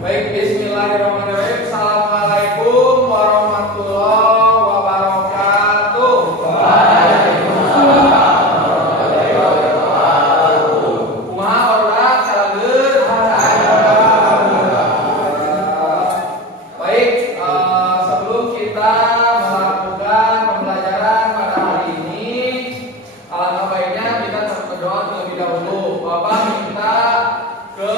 Baik, bismillahirrahmanirrahim. Assalamualaikum warahmatullahi wabarakatuh. Waalaikumsalam warahmatullahi wabarakatuh. Kumaha orang saleueun? Baik, sebelum kita melakukan pembelajaran pada hari ini, alangkah baiknya kita berdoa terlebih dahulu. Bapak minta ke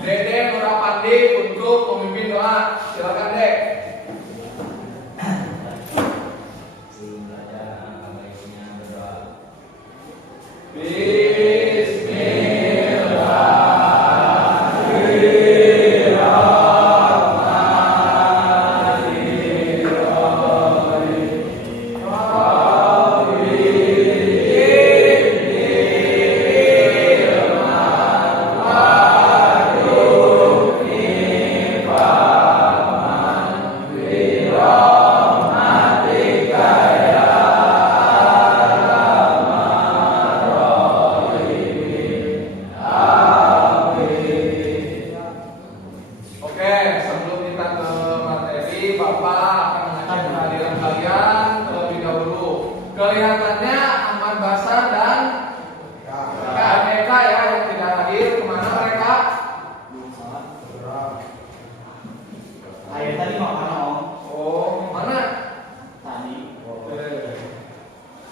Dede Nurapandi untuk memimpin doa. Silakan, Dek. Kelihatannya Ahmad Basar dan Kak Eka ya yang tidak hadir. Kemana mereka? Ayo tadi mau mana Om? Oh, mana? Tadi. Oke.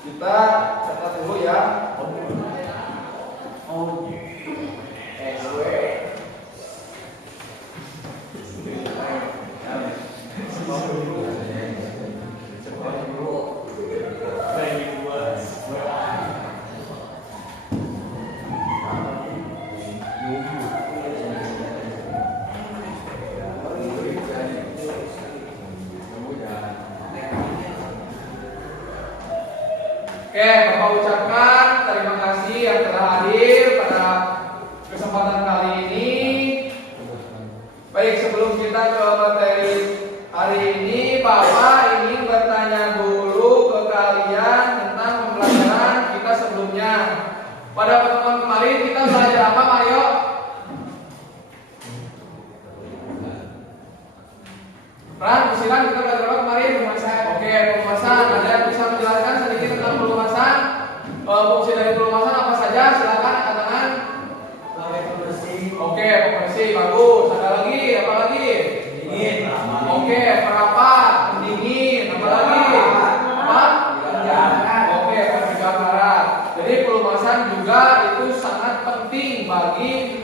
Kita catat dulu ya. Oh. SW. Oke, Bapak ucapkan terima kasih yang telah hadir pada kesempatan kali ini. Baik, sebelum kita ke materi hari ini, Bapak ingin bertanya dulu ke kalian tentang pembelajaran kita sebelumnya. Pada pertemuan kemarin kita belajar apa, Mario? Ran, silakan kita belajar apa kemarin? Pelumasan. Oke, pelumasan. Ada yang bisa menjelaskan sedikit tentang pelumasan? Fungsi dari pelumasan apa saja? Silakan angkat tangan. Pembersih. Oke, pembersih bagus. Ada lagi? Apa lagi? Dingin. Oke, perapat, pendingin. Apa lagi? Apa? Penjagaan. Oke, penjagaan darat. Jadi pelumasan juga itu sangat penting bagi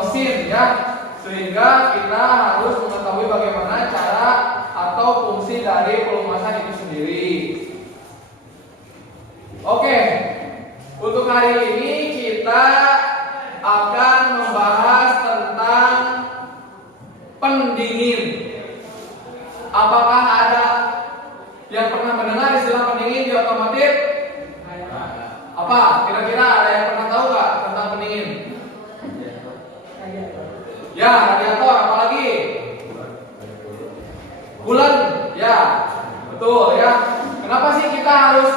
mesin ya. Sehingga kita harus mengetahui bagaimana cara atau fungsi dari pelumasan itu sendiri. Oke, untuk hari ini kita akan membahas tentang pendingin. Apakah ada yang pernah mendengar istilah pendingin di otomotif? Apa? Kira-kira ada yang pernah tahu nggak tentang pendingin? Ya, radiator, apalagi? Bulan, ya, betul ya. Kenapa sih kita harus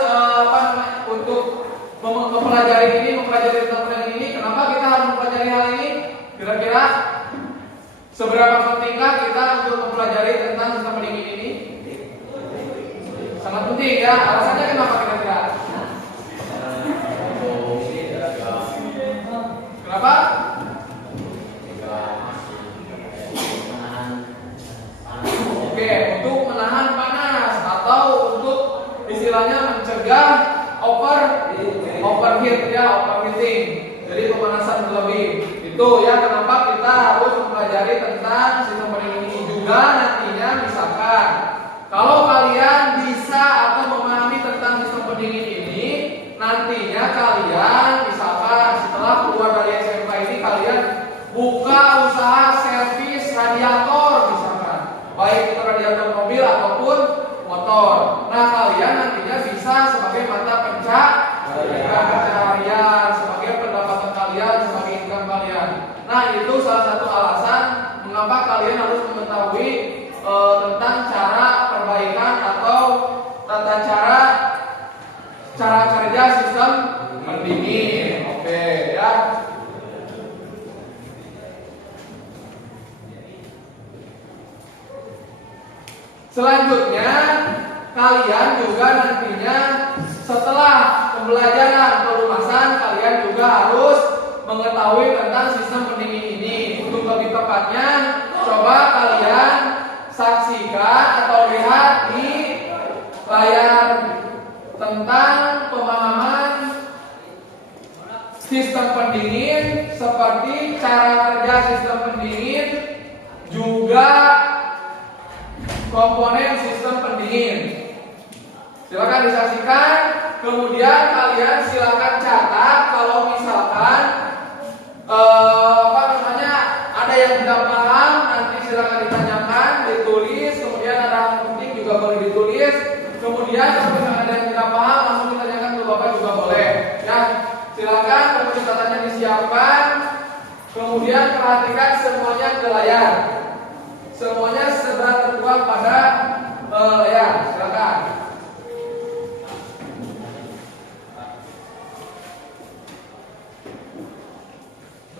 untuk mempelajari tentang pendingin ini? Kenapa kita harus mempelajari hal ini? Kira-kira seberapa pentingkah kita untuk mempelajari tentang sistem pendingin ini? Sangat penting ya. Alasannya kenapa kira-kira? Kenapa? Oke, untuk menahan panas atau untuk istilahnya mencegah overheat ya, overheating. Jadi pemanasan berlebih. Itu ya kenapa kita harus mempelajari tentang sistem pendingin ini juga nantinya misalkan kalau kalian bisa atau memahami tentang sistem pendingin ini, nantinya kalian misalkan setelah keluar dari SMK ini kalian buka usaha servis radiator misalkan, baik itu radiator mobil ataupun motor. Nah, kalian nantinya bisa sebagai mata pencaharian, sebagai pendapatan kalian, sebagai income kalian. Nah, itu salah satu alasan mengapa kalian harus mengetahui tentang cara perbaikan atau tata cara kerja sistem pendingin. Oke, ya. Selanjutnya kalian juga nantinya setelah pembelajaran pelunasan kalian juga harus mengetahui tentang sistem pendingin ini. Untuk lebih tepatnya, coba kalian saksikan atau lihat di layar tentang pemahaman sistem pendingin, seperti cara kerja sistem pendingin, juga komponen sistem pendingin. Silakan disaksikan, kemudian kalian silakan catat kalau misalkan ada yang tidak paham, nanti silakan ditanyakan, ditulis, kemudian ada yang penting juga boleh ditulis, kemudian kalau misalkan ada yang tidak paham langsung ditanyakan ke Bapak juga boleh. Ya, silakan, kemudian catatannya disiapkan, kemudian perhatikan semuanya ke layar. Semuanya sudah tertuang pada layar. Silakan.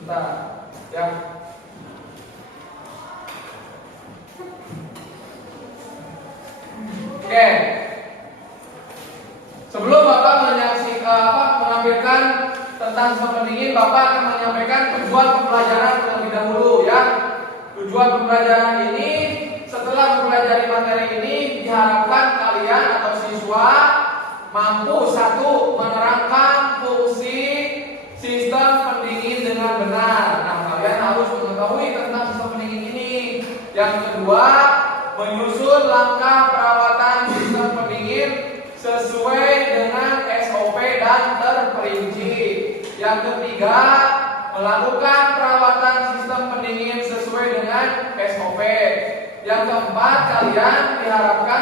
Bentar, ya. Oke. Sebelum Bapak menampilkan tentang sistem pendingin, Bapak akan menyampaikan tujuan pembelajaran terlebih dahulu, ya. Tujuan pembelajaran ini, setelah mempelajari materi ini, diharapkan kalian atau siswa mampu satu, menerangkan fungsi sistem pendingin dengan benar. Nah, kalian harus mengetahui tentang sistem pendingin ini. Yang kedua, menyusun langkah perawatan sistem pendingin sesuai dengan SOP dan terperinci. Yang ketiga, melakukan perawatan sistem pendingin sesuai dengan SOP. Yang keempat, kalian diharapkan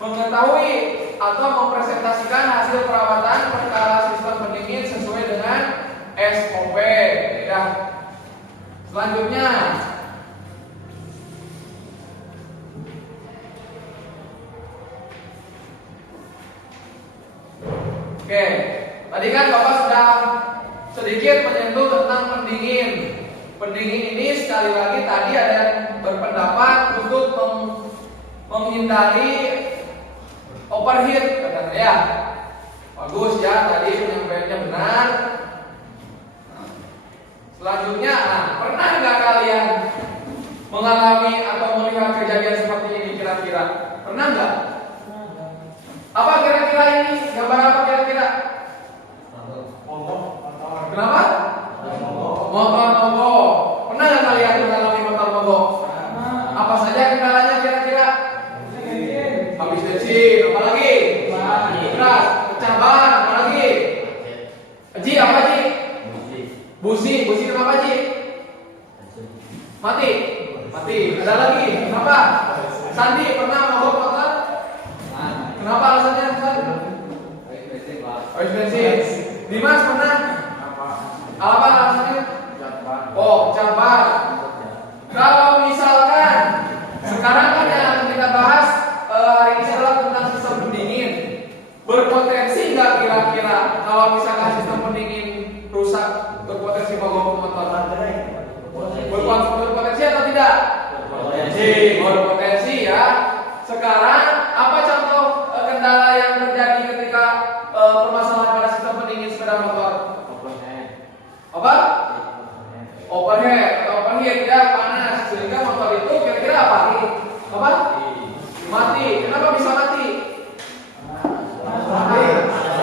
mengetahui atau mempresentasikan hasil perawatan perkara sistem pendingin sesuai dengan SOP. Ya. Selanjutnya, oke, tadi kan Bapak sudah sedikit menyentuh tentang pendingin. Pendingin ini sekali lagi tadi ada yang berpendapat untuk menghindari overheat, katanya ya. Bagus ya, tadi penyampaiannya benar. Selanjutnya, pernah nggak kalian mengalami atau melihat kejadian seperti ini kira-kira? Pernah nggak? Apa kira-kira ini? Gambar apa kira-kira? Kenapa? Motor mogok. Pernah nggak kalian mengalami motor mogok? Apa saja kendalanya kira-kira? Habis bensin, apa lagi? Keras, pecah ban, apa lagi? Ji, apa Ji? Busi kenapa Ji? Mati. Ada lagi? Kenapa? Sandi pernah mogok motor? Kenapa alasannya? Habis bensin. Dimas pernah? Apa alasannya? Pecah ban. Kalau misalkan sekarang kan yang kita bahas hari ini adalah tentang sistem pendingin. Berpotensi nggak kira-kira kalau misalkan sistem pendingin rusak, berpotensi mogok motor? Berpotensi atau tidak? Berpotensi ya. Sekarang apa contoh kendala yang terjadi ketika permasalahan pada sistem pendingin sepeda motor? Apa? Overheat ya, panas sehingga motor itu kira-kira apa? Mati. Kenapa bisa mati?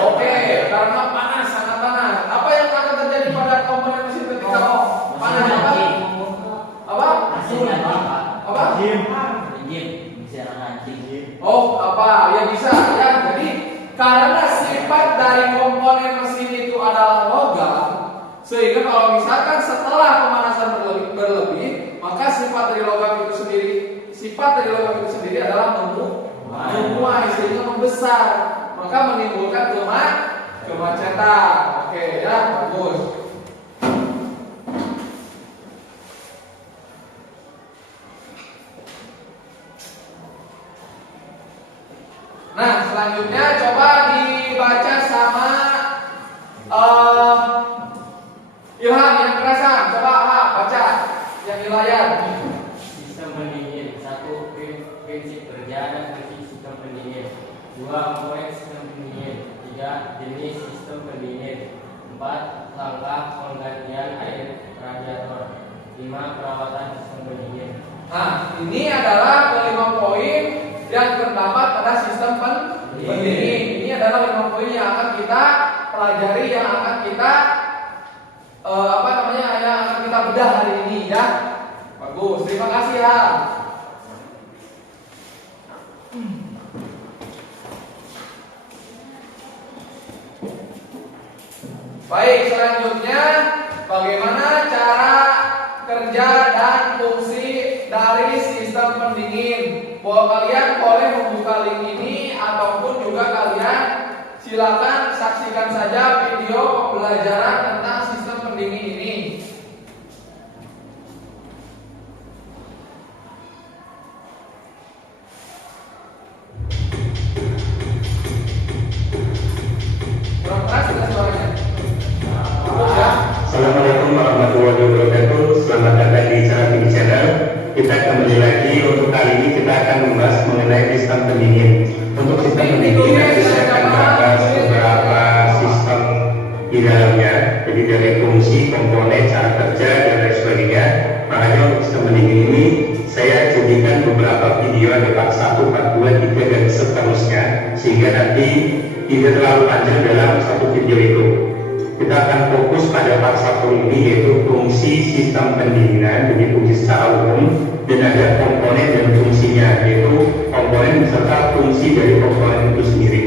Oke, karena panas, sangat panas. Apa yang akan terjadi pada komponen mesin ketika panas? Ya bisa ya. Jadi karena sifat dari komponen mesin itu adalah logam, sehingga kalau misalkan setelah pemanasan berlebih, maka sifat dari logam itu sendiri adalah menuai sehingga membesar, maka menimbulkan kemacetan. Oke ya, bagus. Nah, selanjutnya coba dibaca sama Ilham yang kerasan. Coba baca yang di layar. Sistem pendingin, satu prinsip kerja dan 2. Komponen sistem pendingin. 3. Jenis sistem pendingin. 4. Langkah penggantian air radiator. 5. Perawatan sistem pendingin. Nah, ini adalah kelima poin yang terdapat pada sistem pendingin. Ini adalah 5 poin yang akan kita pelajari, yang akan kita yang akan kita bedah hari ini ya. Bagus, terima kasih ya. Baik, selanjutnya bagaimana cara kerja dan fungsi dari sistem pendingin. Kalian boleh membuka link ini ataupun juga kalian silakan saksikan saja video pembelajaran tentang sistem pendingin ini. Kurang keras tidak suaranya? Assalamualaikum warahmatullahi wabarakatuh. Selamat datang di Cara Channel. Kita kembali lagi. Untuk kali ini kita akan membahas mengenai sistem pendingin. Untuk sistem pendingin nanti saya akan bahas beberapa sistem di dalamnya. Jadi dari fungsi, komponen, cara kerja dan lain sebagainya. Makanya untuk sistem pendingin ini saya jadikan beberapa video, ada part 1, part 2, 3 dan seterusnya, sehingga nanti tidak terlalu panjang dalam satu video itu. Kita akan fokus pada part 1 ini, yaitu fungsi sistem pendinginan, jadi fungsi secara umum, dan ada komponen dan fungsinya, yaitu komponen beserta fungsi dari komponen itu sendiri.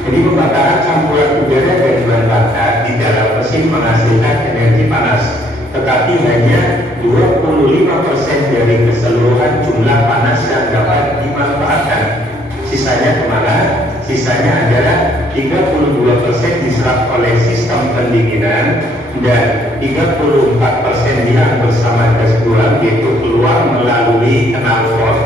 Jadi pembakaran campuran udara dan bahan bakar di dalam mesin menghasilkan energi panas, tetapi hanya 25% dari keseluruhan jumlah panas yang dapat dimanfaatkan. Sisanya kemana? Sisanya adalah 32% diserap oleh sistem pendinginan dan 34% hilang bersama gas buang, yaitu keluar melalui knalpot,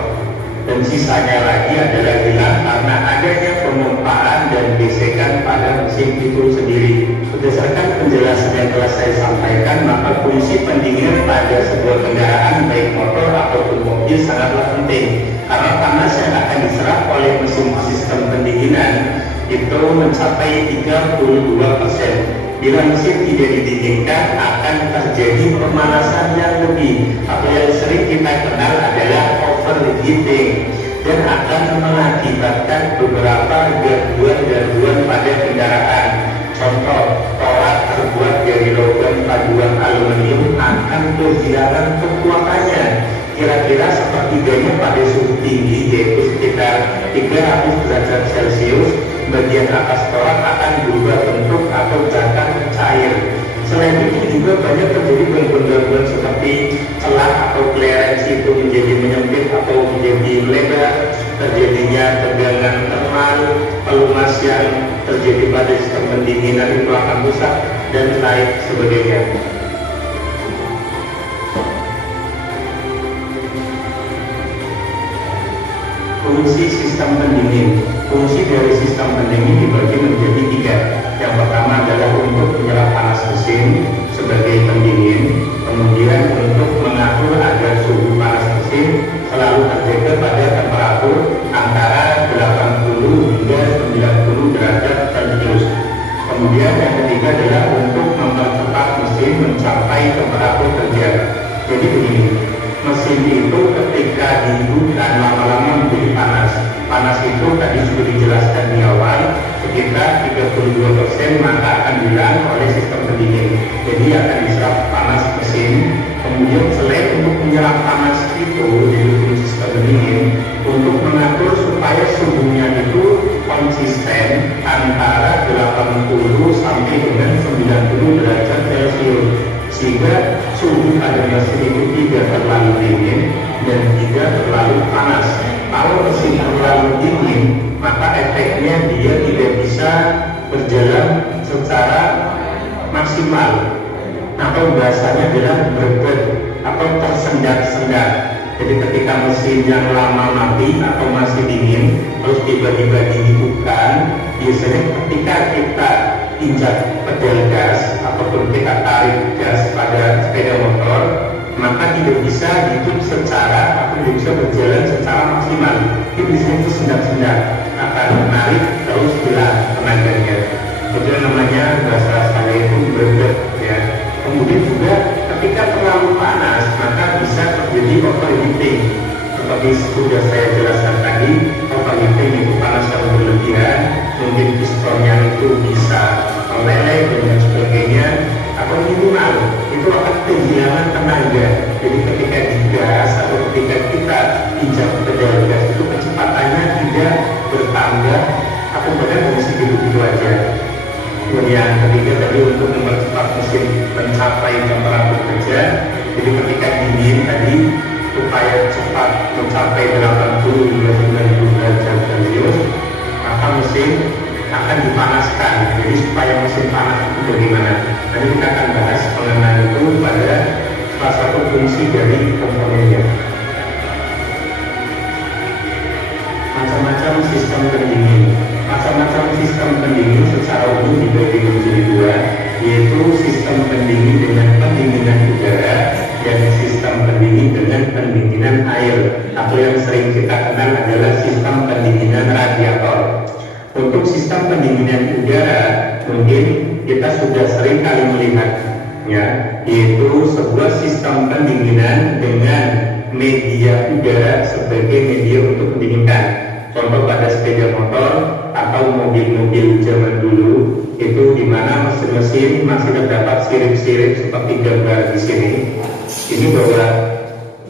dan sisanya lagi adalah hilang karena adanya pemumpaan dan gesekan pada mesin itu sendiri. Berdasarkan penjelasan yang telah saya sampaikan, maka fungsi pendinginan pada sebuah kendaraan baik motor ataupun mobil sangatlah penting, karena panas yang akan diserap oleh mesin sistem pendinginan itu mencapai 32%. Bila mesin tidak didinginkan akan terjadi pemanasan yang lebih, atau yang sering kita kenal adalah overheating, dan akan mengakibatkan beberapa gangguan-gangguan pada kendaraan. Contoh, torak terbuat dari logam paduan aluminium akan kehilangan kekuatannya. Kira-kira sepertiganya pada suhu tinggi, yaitu sekitar 300 derajat Celcius. Bagian atas torak akan berubah bentuk atau bahkan cair. Selain itu juga banyak terjadi gangguan-gangguan seperti celah atau klerensi itu menjadi menyempit atau menjadi lebar, terjadinya tegangan termal, pelumas yang terjadi pada sistem pendinginan itu akan rusak dan lain sebagainya. Fungsi sistem pendingin. Fungsi dari sistem pendingin dibagi menjadi 3. Yang pertama adalah untuk menyerap panas mesin sebagai pendingin, kemudian untuk mengatur agar suhu panas mesin selalu terjaga pada temperatur antara 80 hingga 90 derajat Celcius. Kemudian yang ketiga adalah untuk mempercepat mesin mencapai temperatur kerja. Jadi begini, mesin itu ketika dihidupkan lama-lama menjadi panas. Panas itu tadi sudah dijelaskan di awal, sekitar 32% maka akan hilang oleh sistem pendingin. Jadi akan diserap panas mesin. Kemudian selain untuk menyerap panas itu di sistem pendingin, untuk mengatur supaya suhunya itu konsisten antara 80 sampai dengan 90 derajat Celcius, sehingga suhu pada mesin itu tidak terlalu dingin dan tidak terlalu panas. Kalau mesin terlalu dingin, maka efeknya dia tidak bisa berjalan secara maksimal, atau bahasanya adalah berbet atau tersendat-sendat. Jadi ketika mesin yang lama mati atau masih dingin, terus tiba-tiba dihidupkan, biasanya ketika kita injak pedal gas ataupun kita tarik gas pada sepeda motor, maka tidak bisa hidup secara atau tidak bisa berjalan secara maksimal. Tapi di sini itu sendak-sendak akan menarik terus hilang tenaganya. Itu yang namanya bahasa saya itu berbeda ya. Kemudian juga ketika terlalu panas maka bisa terjadi overheating. Seperti sudah saya jelaskan tadi, overheating itu panas yang berlebihan, mungkin pistonnya itu bisa meleleh dan sebagainya, atau minimal itu akan kehilangan tenaga. Jadi ketika digas atau ketika kita injak pedal gas itu kecepatannya tidak bertambah, atau bahkan masih gitu-gitu aja. Kemudian ketiga tadi untuk mempercepat mesin mencapai temperatur kerja. Jadi ketika dingin tadi supaya cepat mencapai 80 hingga 90 derajat Celcius, maka mesin akan dipanaskan. Jadi supaya mesin panas itu bagaimana? Nanti kita akan bahas mengenai itu pada salah satu fungsi dari komponennya. Macam-macam sistem pendingin. Macam-macam sistem pendingin secara umum dibagi menjadi dua, yaitu sistem pendingin dengan pendinginan udara dan sistem pendingin dengan pendinginan air, atau yang sering kita kenal adalah sistem pendinginan radiator. Untuk sistem pendinginan udara mungkin kita sudah sering kali melihatnya, yaitu sebuah sistem pendinginan dengan media udara sebagai media untuk mendinginkan. Contoh pada sepeda motor atau mobil-mobil zaman dulu itu di mana mesin-mesin masih terdapat sirip-sirip seperti gambar di sini. Ini bahwa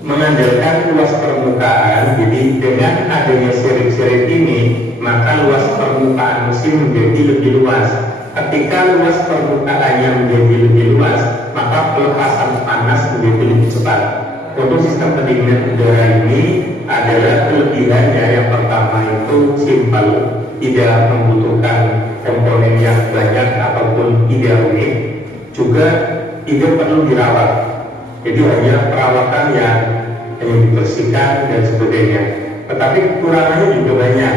mengandalkan luas permukaan, jadi dengan adanya sirip-sirip ini maka luas permukaan mesin menjadi lebih luas. Ketika luas permukaannya menjadi lebih luas, maka pelepasan panas menjadi lebih cepat. Untuk sistem pendinginan udara ini adalah kelebihannya yang pertama itu simpel, tidak membutuhkan komponen yang banyak ataupun tidak rumit, juga tidak perlu dirawat. Jadi hanya perawatan yang dibersihkan dan sebagainya. Tetapi kekurangannya juga banyak.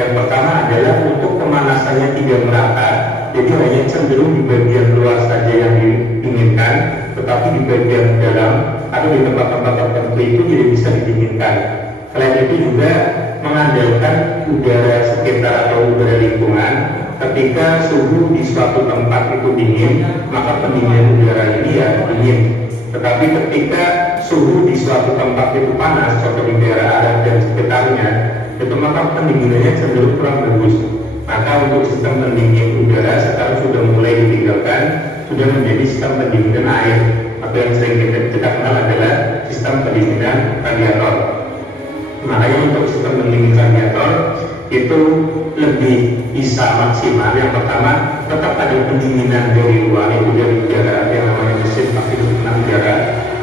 Yang pertama adalah untuk pemanasannya tidak merata, jadi hanya cenderung di bagian luar saja yang diinginkan, tetapi di bagian dalam atau di tempat-tempat tertentu itu tidak bisa didinginkan. Selain itu juga mengandalkan udara sekitar atau udara lingkungan. Ketika suhu di suatu tempat itu dingin, maka pendinginan udara ini ya dingin. Tetapi ketika suhu di suatu tempat itu panas, contoh di daerah Arab dan sekitarnya, itu maka pendinginannya cenderung kurang bagus. Maka untuk sistem pendingin udara sekarang sudah mulai ditinggalkan, sudah menjadi sistem pendinginan air, atau yang sering kita kenal adalah sistem pendinginan radiator. Makanya untuk sistem pendingin radiator itu lebih bisa maksimal. Yang pertama, tetap ada pendinginan dari luar, itu dari udara yang namanya mesin pasti kena udara.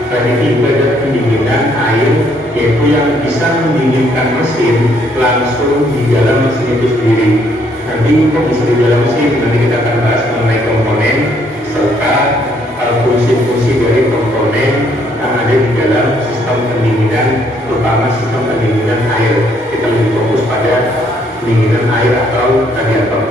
Dan ini juga ada pendinginan air, yaitu yang bisa mendinginkan mesin langsung di dalam mesin itu sendiri. Nanti kok bisa di dalam mesin, nanti kita akan bahas mengenai komponen serta fungsi-fungsi dari komponen yang ada di dalam sistem pendinginan, terutama sistem pendinginan air. Kita lebih fokus pada pendinginan air atau radiator.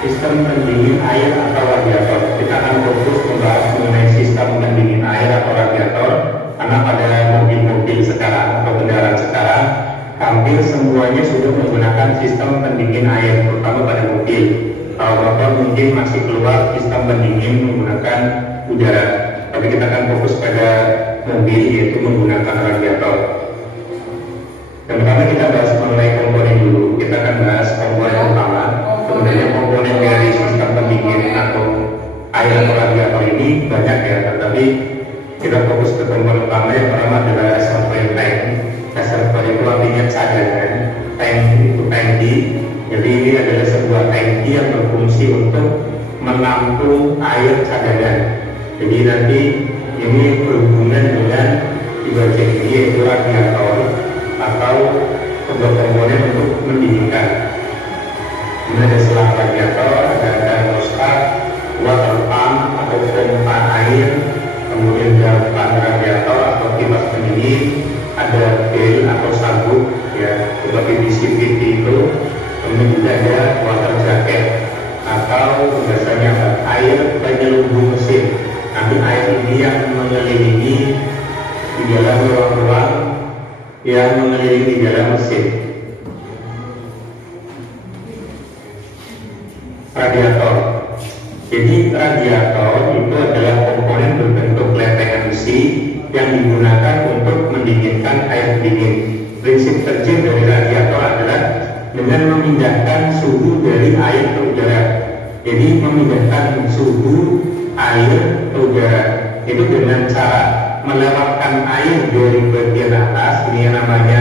Sistem pendingin air atau radiator, kita akan fokus membahas mengenai sistem pendingin air atau radiator, karena pada mobil-mobil sekarang atau kendaraan sekarang hampir semuanya sudah menggunakan sistem pendingin air, terutama pada mobil. Kalau motor mungkin masih keluar sistem pendingin menggunakan udara, tapi kita akan fokus pada mobil, yaitu menggunakan radiator. Yang pertama kita bahas mengenai komponen dulu. Kita akan bahas komponen utama. Sebenarnya komponen dari sistem pendingin atau air atau radiator ini banyak ya, tetapi kita fokus ke komponen utama. Yang pertama adalah reservoir tank. Reservoir itu artinya cadangan. Tank itu tangki. Jadi ini adalah sebuah tangki yang berfungsi untuk menampung air cadangan. Jadi nanti ini berhubungan dengan di bagian ini, yaitu radiator atau sebuah komponen untuk mendinginkan. Ini ada selang radiator, ada termostat, water pump atau pompa air, kemudian ada pan radiator atau kipas pendingin, ada bel atau sabuk ya seperti di CVT itu, kemudian juga ada water jacket atau biasanya air penyelubung mesin. Nanti air ini yang mengelilingi di dalam ruang-ruang yang mengelilingi dalam mesin. Radiator. Jadi radiator itu adalah komponen berbentuk lempengan besi yang digunakan untuk mendinginkan air dingin. Prinsip kerja dari radiator adalah dengan memindahkan suhu dari air ke udara. Jadi memindahkan suhu air ke udara itu dengan cara melewatkan air dari bagian atas, ini yang namanya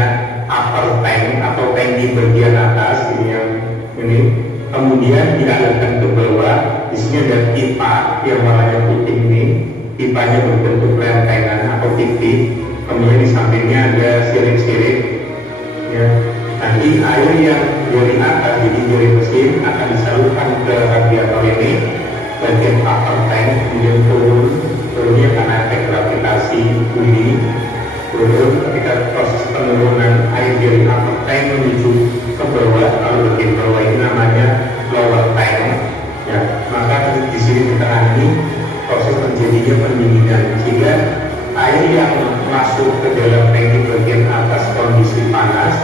upper tank atau tank di bagian atas, ini yang ini, kemudian dialirkan ke bawah. Di sini ada pipa yang warnanya putih ini, pipanya berbentuk lempengan atau titik, kemudian di sampingnya ada sirip-sirip ya. Nanti air yang dari atas, jadi dari mesin akan disalurkan ke radiator ini, bagian upper tank, kemudian turunnya karena efek gravitasi bumi, turun ketika proses penurunan air dari upper tank menuju ke bawah, kalau bagian bawah ini namanya lower tank ya. Maka di sini di tengah ini proses terjadinya pendinginan, sehingga air yang masuk ke dalam tank di bagian atas kondisi panas,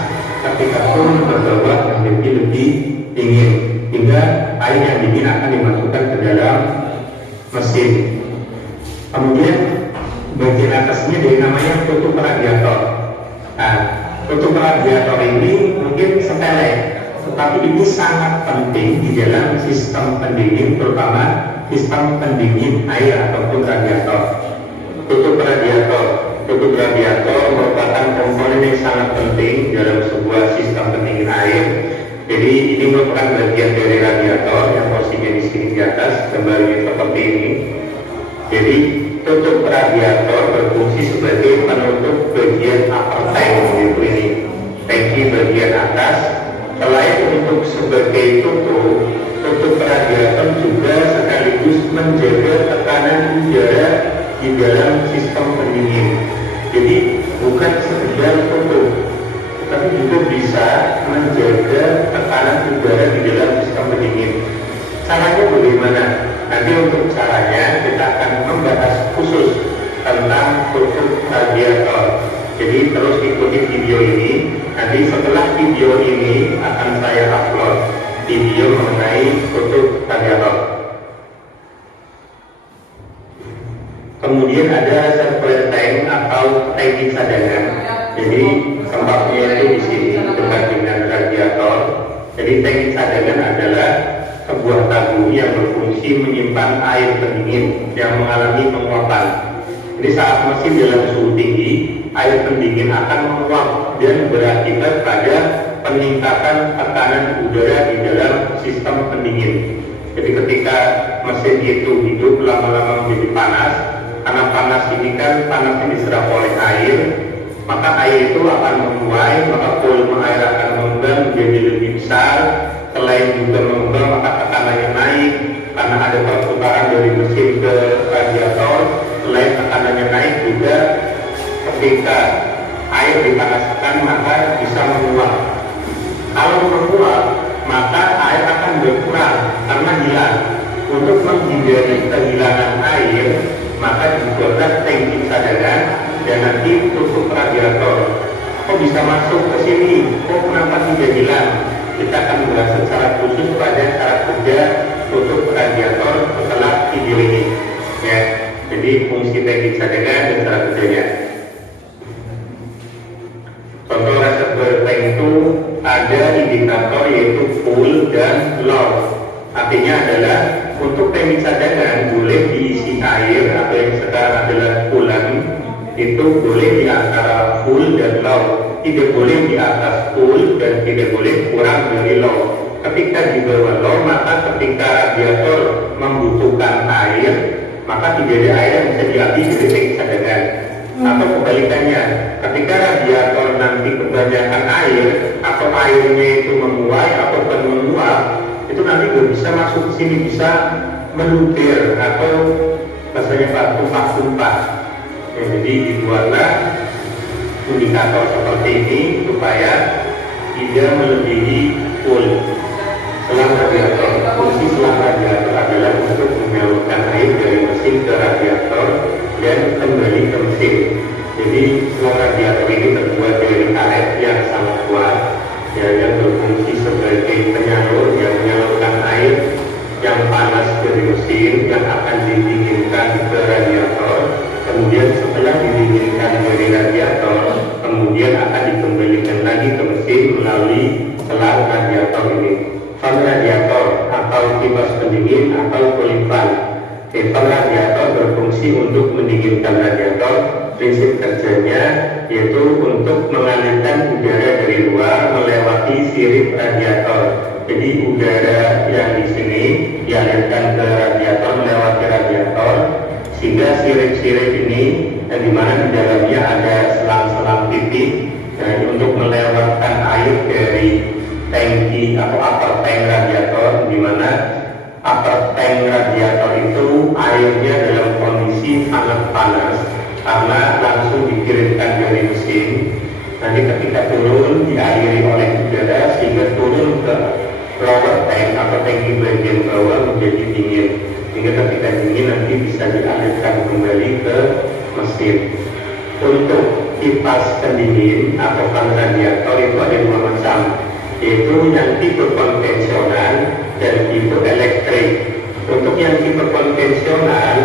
ketika turun ke bawah menjadi lebih dingin, hingga air yang dingin akan dimasukkan ke dalam mesin. Kemudian bagian atasnya dia namanya tutup radiator. Nah, tutup radiator ini mungkin sepele, tetapi ini sangat penting di dalam sistem pendingin, terutama sistem pendingin air ataupun radiator. Tutup radiator merupakan komponen yang sangat penting dalam sebuah sistem pendingin air. Jadi ini merupakan bagian dari radiator yang posisinya di sini di atas, gambarnya seperti ini. Jadi tutup radiator berfungsi sebagai penutup bagian upper tank, yaitu ini tangki bagian atas. Selain untuk sebagai tutup radiator juga sekaligus menjaga tekanan udara di dalam sistem pendingin. Jadi bukan sekedar tutup, tapi juga bisa menjaga tekanan udara di dalam sistem pendingin. Caranya bagaimana? Nanti untuk caranya kita akan membahas khusus tentang tutup radiator. Jadi terus ikuti video ini. Nanti setelah video ini akan saya upload video mengenai tutup radiator. Kemudian ada surplus tank atau tangki cadangan. Jadi tempatnya itu di sini dekat dengan radiator. Jadi tangki cadangan adalah sebuah tabung yang berfungsi menyimpan air pendingin yang mengalami penguapan. Jadi saat mesin dalam suhu tinggi, air pendingin akan menguap dan berakibat pada peningkatan tekanan udara di dalam sistem pendingin. Jadi ketika mesin itu hidup lama-lama menjadi panas, karena panas ini kan panasnya diserap oleh air, maka air itu akan menguap, maka volume air akan mengembang menjadi lebih besar. Selain juga mengembang, maka tekanannya naik karena ada perputaran dari mesin ke radiator. Selain tekanannya naik juga, ketika air dipanaskan maka bisa menguap. Kalau menguap, maka air akan berkurang karena hilang. Untuk menghindari kehilangan air, maka dibuatlah tangki cadangan dan nanti tutup radiator. Kok bisa masuk ke sini? Kok kenapa tidak hilang? Kita akan membahas secara khusus pada cara kerja tutup radiator setelah video ini. Ya, jadi fungsi tangki cadangan dan cara kerjanya. Contoh reservoir tank itu ada indikator yaitu full dan low. Artinya adalah untuk tangki cadangan boleh diisi air atau yang sekarang adalah coolant, itu boleh di antara full dan low, tidak boleh di atas full dan tidak boleh kurang dari low. Ketika di bawah low, maka ketika radiator membutuhkan air, maka tidak ada air yang bisa diambil dari tangki cadangan. Atau kebalikannya, ketika radiator nanti kebanyakan air atau airnya itu menguap atau menguap, itu nanti nggak bisa masuk ke sini, bisa meluber atau bahasanya tumpah-tumpah. Ya, jadi dibuatlah indikator seperti ini supaya tidak melebihi full. Selang radiator, fungsi selang radiator adalah untuk menyalurkan air dari mesin ke radiator dan kembali ke mesin. Jadi selang radiator ini terbuat dari mesin yang akan didinginkan ke radiator. Kemudian setelah didinginkan dari radiator, kemudian akan dikembalikan lagi ke mesin melalui selang radiator ini. Fan radiator atau kipas pendingin atau cooling fan. Fan radiator berfungsi untuk mendinginkan radiator. Prinsip kerjanya yaitu untuk mengalirkan udara dari luar melewati sirip radiator. Jadi udara yang di sini dialirkan ke radiator melewati radiator, sehingga sirip-sirip ini yang dimana di dalamnya ada selang-selang titik untuk melewatkan air dari tangki atau upper tank radiator, di mana upper tank radiator itu airnya dalam kondisi sangat panas karena langsung dikirimkan dari mesin. Nanti ketika turun dialiri oleh udara sehingga turun ke lower tank atau tangki bagian bawah menjadi dingin, sehingga ketika dingin nanti bisa dialirkan kembali ke mesin. Untuk kipas pendingin atau fan radiator itu ada dua macam, yaitu yang tipe konvensional dan tipe elektrik. Untuk yang tipe konvensional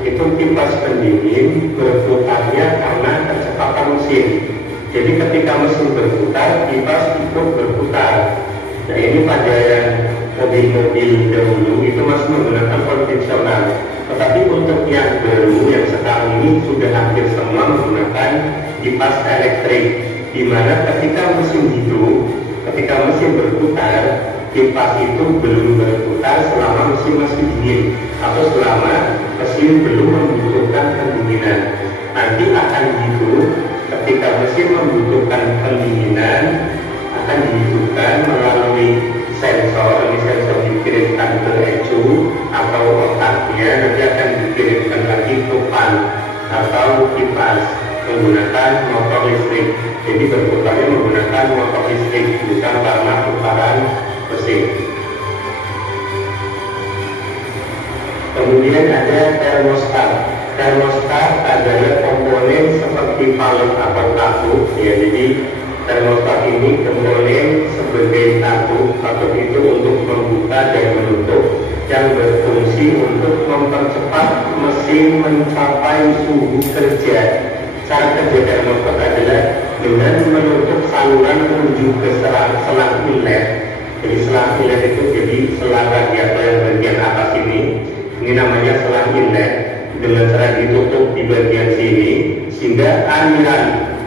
itu kipas pendingin berputarnya karena kecepatan mesin. Jadi ketika mesin berputar, kipas ikut berputar. Nah ini pada yang mobil-mobil dahulu itu masih menggunakan konvensional. Tetapi untuk yang baru yang sekarang ini sudah hampir semua menggunakan kipas elektrik, di mana ketika mesin hidup, ketika mesin berputar, kipas itu belum berputar selama mesin masih dingin atau selama mesin belum membutuhkan pendinginan. Nanti akan hidup ketika mesin membutuhkan pendinginan, akan dihidupkan melalui sensor. Ini sensor dikirimkan ke ECU atau otaknya, nanti akan dikirimkan lagi ke fan atau kipas menggunakan motor listrik. Jadi berputarnya menggunakan motor listrik, bukan karena putaran mesin. Kemudian ada termostat. Termostat adalah komponen seperti valve atau tabung, ya. Jadi termostat ini komponen sebagai tabung atau itu untuk membuka dan menutup, yang berfungsi untuk mempercepat mesin mencapai suhu kerja. Cara kerja termostat adalah dengan menutup saluran menuju ke selang inlet. Jadi selang inlet itu jadi selang radiator yang bagian atas ini namanya selang inlet. Dengan cara ditutup di bagian sini sehingga aliran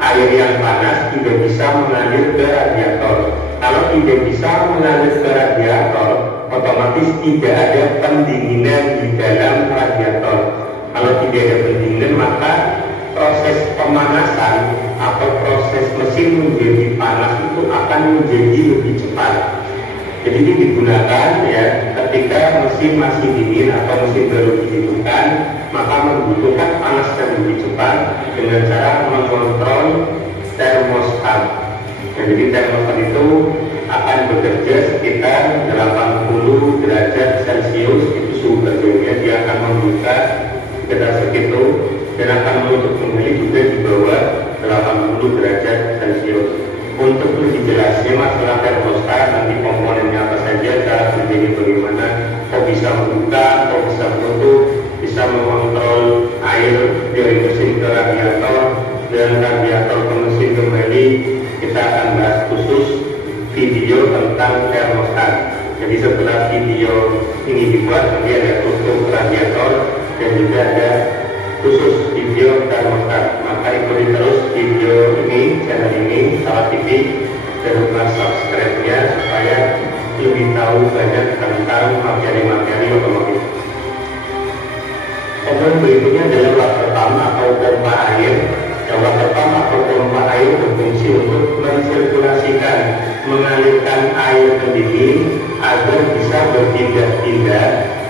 air yang panas tidak bisa mengalir ke radiator. Kalau tidak bisa mengalir ke radiator, otomatis tidak ada pendinginan di dalam radiator. Kalau tidak ada pendinginan, maka proses pemanasan atau proses mesin menjadi panas itu akan menjadi lebih cepat. Jadi ini digunakan ya ketika mesin masih dingin atau mesin baru dihidupkan, maka membutuhkan panas yang lebih cepat dengan cara mengontrol termostat. Jadi termostat itu akan bekerja sekitar 80 derajat Celcius, itu suhu kerjanya. Dia akan membuka sekitar segitu dan akan menutup kembali juga di bawah 80 derajat Celcius. Untuk lebih jelasnya masalah termostat, nanti komponennya apa saja, cara kerjanya bagaimana, kok bisa membuka, kok bisa menutup, bisa mengontrol air dari mesin ke radiator dan radiator ke mesin kembali, kita akan bahas khusus video tentang termostat. Jadi setelah video ini dibuat, nanti ada tutup radiator dan juga ada khusus video termostat. Maka ikuti terus video ini, channel ini, Salah TV, dan lupa subscribe-nya supaya lebih tahu banyak tentang materi-materi otomotif. Kemudian berikutnya adalah water pump atau pompa air. Water pump atau pompa air berfungsi untuk mensirkulasikan, mengalirkan air pendingin agar bisa berpindah-pindah,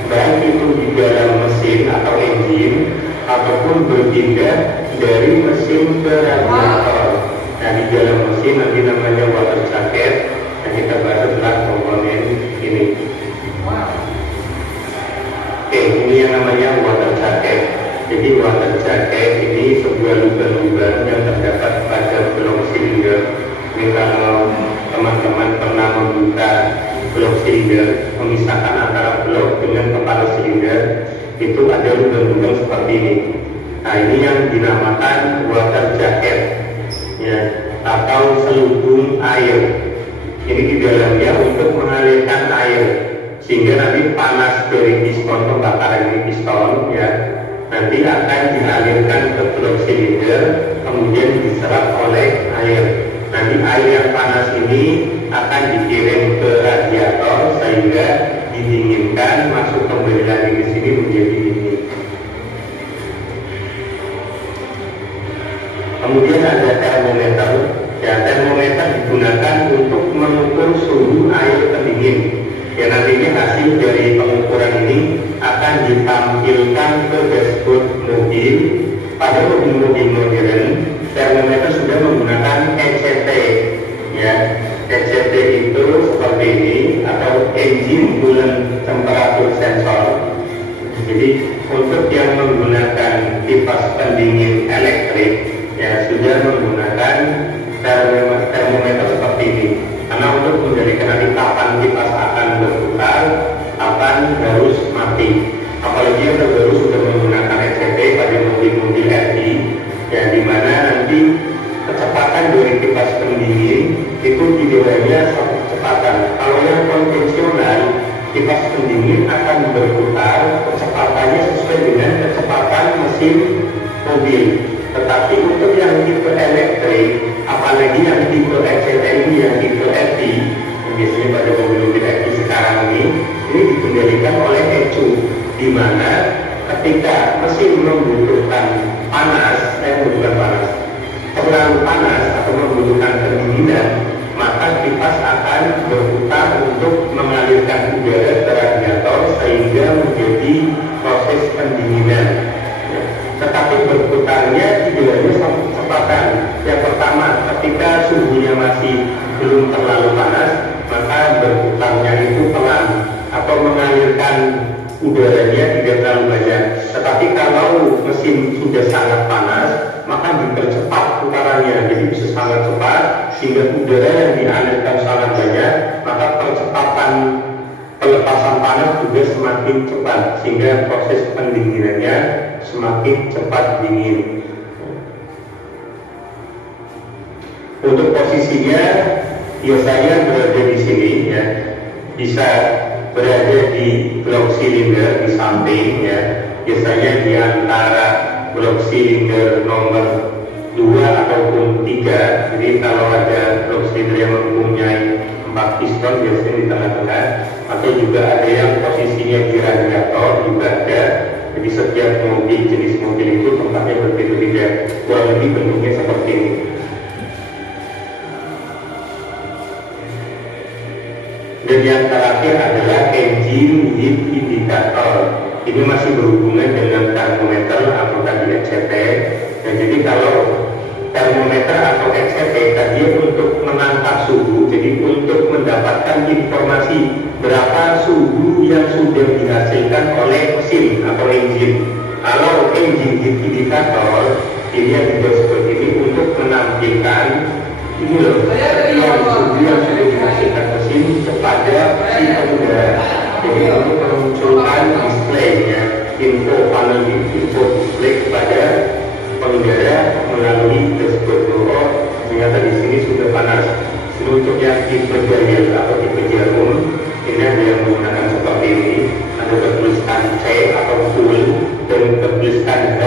baik itu di dalam mesin atau engine ataupun berpindah dari mesin ke radiator. Nah di dalam mesin nanti namanya water jacket, yang kita bahas setelah komponen ini. Oke, ini yang namanya water jacket. Jadi water jacket ini sebuah lubang-lubang yang terdapat pada blok silinder. Ini kalau teman-teman pernah membuka blok silinder, memisahkan antara blok dengan kepala silinder, itu ada lubang-lubang seperti ini. Nah, ini yang dinamakan water jacket, ya, atau selubung air. Ini di dalamnya untuk mengalirkan air, sehingga nanti panas dari piston pembakaran ini piston, ya, nanti akan dialirkan ke blok silinder, kemudian diserap oleh air. Nanti air yang panas ini akan dikirim ke radiator sehingga didinginkan, masuk kembali lagi ke sini menjadi dingin. Kemudian ada termometer. Ya, termometer digunakan untuk mengukur suhu air pendingin. Ya, nantinya hasil dari pengukuran ini akan ditampilkan ke dashboard mobil. Pada mobil-mobil modern, termometer sudah menggunakan ECT. Ya, ECT itu seperti ini, atau engine coolant temperature sensor. Jadi untuk yang menggunakan kipas pendingin elektrik, ya sudah menggunakan termometer seperti ini. Karena untuk menjadikan nanti kapan kipas akan berputar, kapan harus mati. Apalagi yang terbaru sudah menggunakan ECT pada mobil-mobil RT, ya, di mana nanti kecepatan dari kipas pendingin itu tidak hanya satu kecepatan. Kalau yang konvensional, kipas pendingin akan berputar kecepatannya sesuai dengan kecepatan mesin mobil. Tetapi untuk yang tipe elektrik, apalagi yang tipe ECT ini, yang tipe RT, yang biasanya pada mobil-mobil RT sekarang ini dikendalikan oleh ECU, di mana ketika mesin membutuhkan terlalu panas atau membutuhkan pendinginan, maka kipas akan berputar untuk mengalirkan udara ke radiator sehingga menjadi proses pendinginan. Tetapi berputarnya tidak hanya satu kecepatan. Yang pertama, ketika suhunya masih belum terlalu panas, maka berputarnya itu pelan atau mengalirkan udaranya tidak terlalu banyak. Tetapi kalau mesin sudah sangat panas, maka dipercepat putarannya, jadi bisa sangat cepat sehingga udara yang dialirkan sangat banyak, maka percepatan pelepasan panas juga semakin cepat sehingga proses pendinginannya semakin cepat dingin. Untuk posisinya biasanya berada di sini, ya, bisa berada di blok silinder di samping, ya, biasanya di antara blok silinder nomor 2 ataupun 3. Jadi kalau ada blok silinder yang mempunyai 4 piston biasanya di tengah-tengah, atau juga ada yang posisinya di radiator juga ada. Jadi setiap mobil, jenis mobil itu tempatnya berbeda-beda, kurang lebih bentuknya seperti ini. Dan yang terakhir adalah engine heat indicator. Ini masih berhubungan dengan termometer atau tadi ECT. Nah, jadi kalau termometer atau ECT tadi untuk menangkap suhu, jadi untuk mendapatkan informasi berapa suhu yang sudah dihasilkan oleh mesin atau engine. Kalau engine heat indicator ini yang dibuat seperti ini untuk menampilkan ini loh, yang suhu yang sudah dihasilkan mesin kepada si pengendara. Jadi untuk memunculkan displaynya, info panel info display kepada pengendara melalui dashboard bahwa ternyata di sini sudah panas. Jadi untuk yang tipe dial atau tipe jarum, ini ada yang menggunakan seperti ini, ada tertuliskan C atau full dan tertuliskan H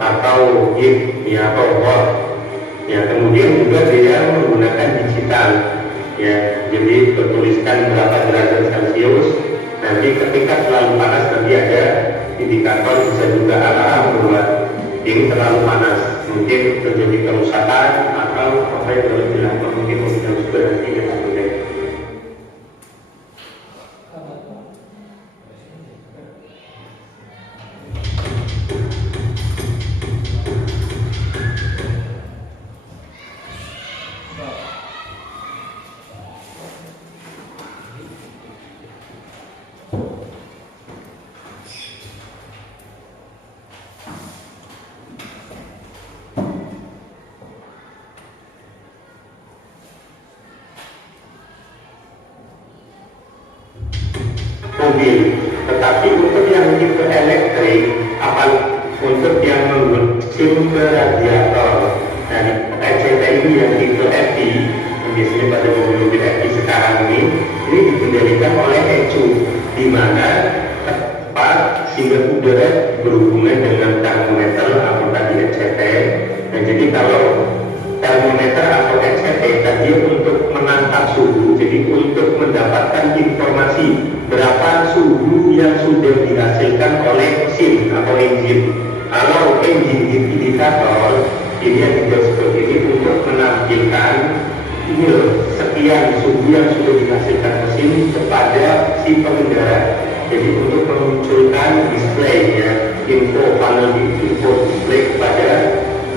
atau heat, ya, atau hot. Ya, kemudian juga ada yang menggunakan digital, ya, jadi tertuliskan berapa derajat Celcius. Nanti ketika terlalu panas nanti ada indikator, bisa juga alarm bahwa ini terlalu panas, mungkin terjadi kerusakan atau apa yang harus dilakukan, mungkin harus berhenti dan sebagainya. mobil. Tetapi untuk yang tipe elektrik, untuk yang menggunakan mesin ke radiator, dan ECT ini yang tipe EVI, biasanya pada mobil-mobil EVI sekarang ini dikendalikan oleh ECU, di mana sehingga udara berhubungan dengan termometer atau tadi ECT. Dan jadi kalau termometer atau ECT tadi untuk menangkap suhu, jadi untuk mendapatkan informasi berapa suhu yang sudah dihasilkan oleh mesin atau engine. Kalau engine indikator ini yang dibuat seperti ini untuk menampilkan ini loh, sekian suhu yang sudah dihasilkan mesin kepada si pengendara. Jadi untuk memunculkan display ya, panel info display kepada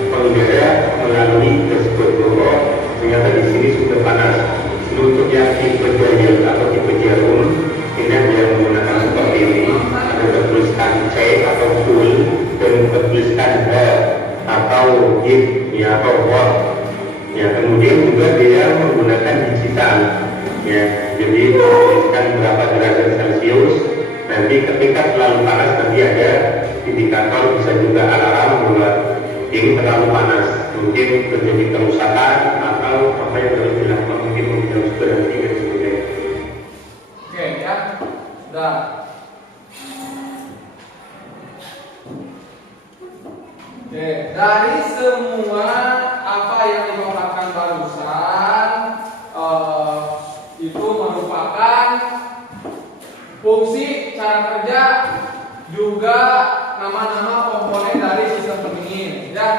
pengendara melalui dashboard bahwa ternyata di sini sudah panas. Untuk yang tipe dial atau tipe jarum ini ada yang menggunakan seperti ini, ada tertuliskan C atau full dan tertuliskan H atau heat ya atau watt ya. Kemudian juga dia menggunakan digital ya, jadi tertuliskan berapa derajat Celcius. Nanti ketika terlalu panas nanti ada indikator, bisa juga alarm bahwa ini terlalu panas, mungkin terjadi kerusakan atau apa yang harus dilakukan, mungkin harus berhenti dan sebagainya. Oke ya, sudah. Oke, dari semua apa yang dipaparkan barusan itu merupakan fungsi, cara kerja, juga nama-nama komponen dari sistem pendingin ya.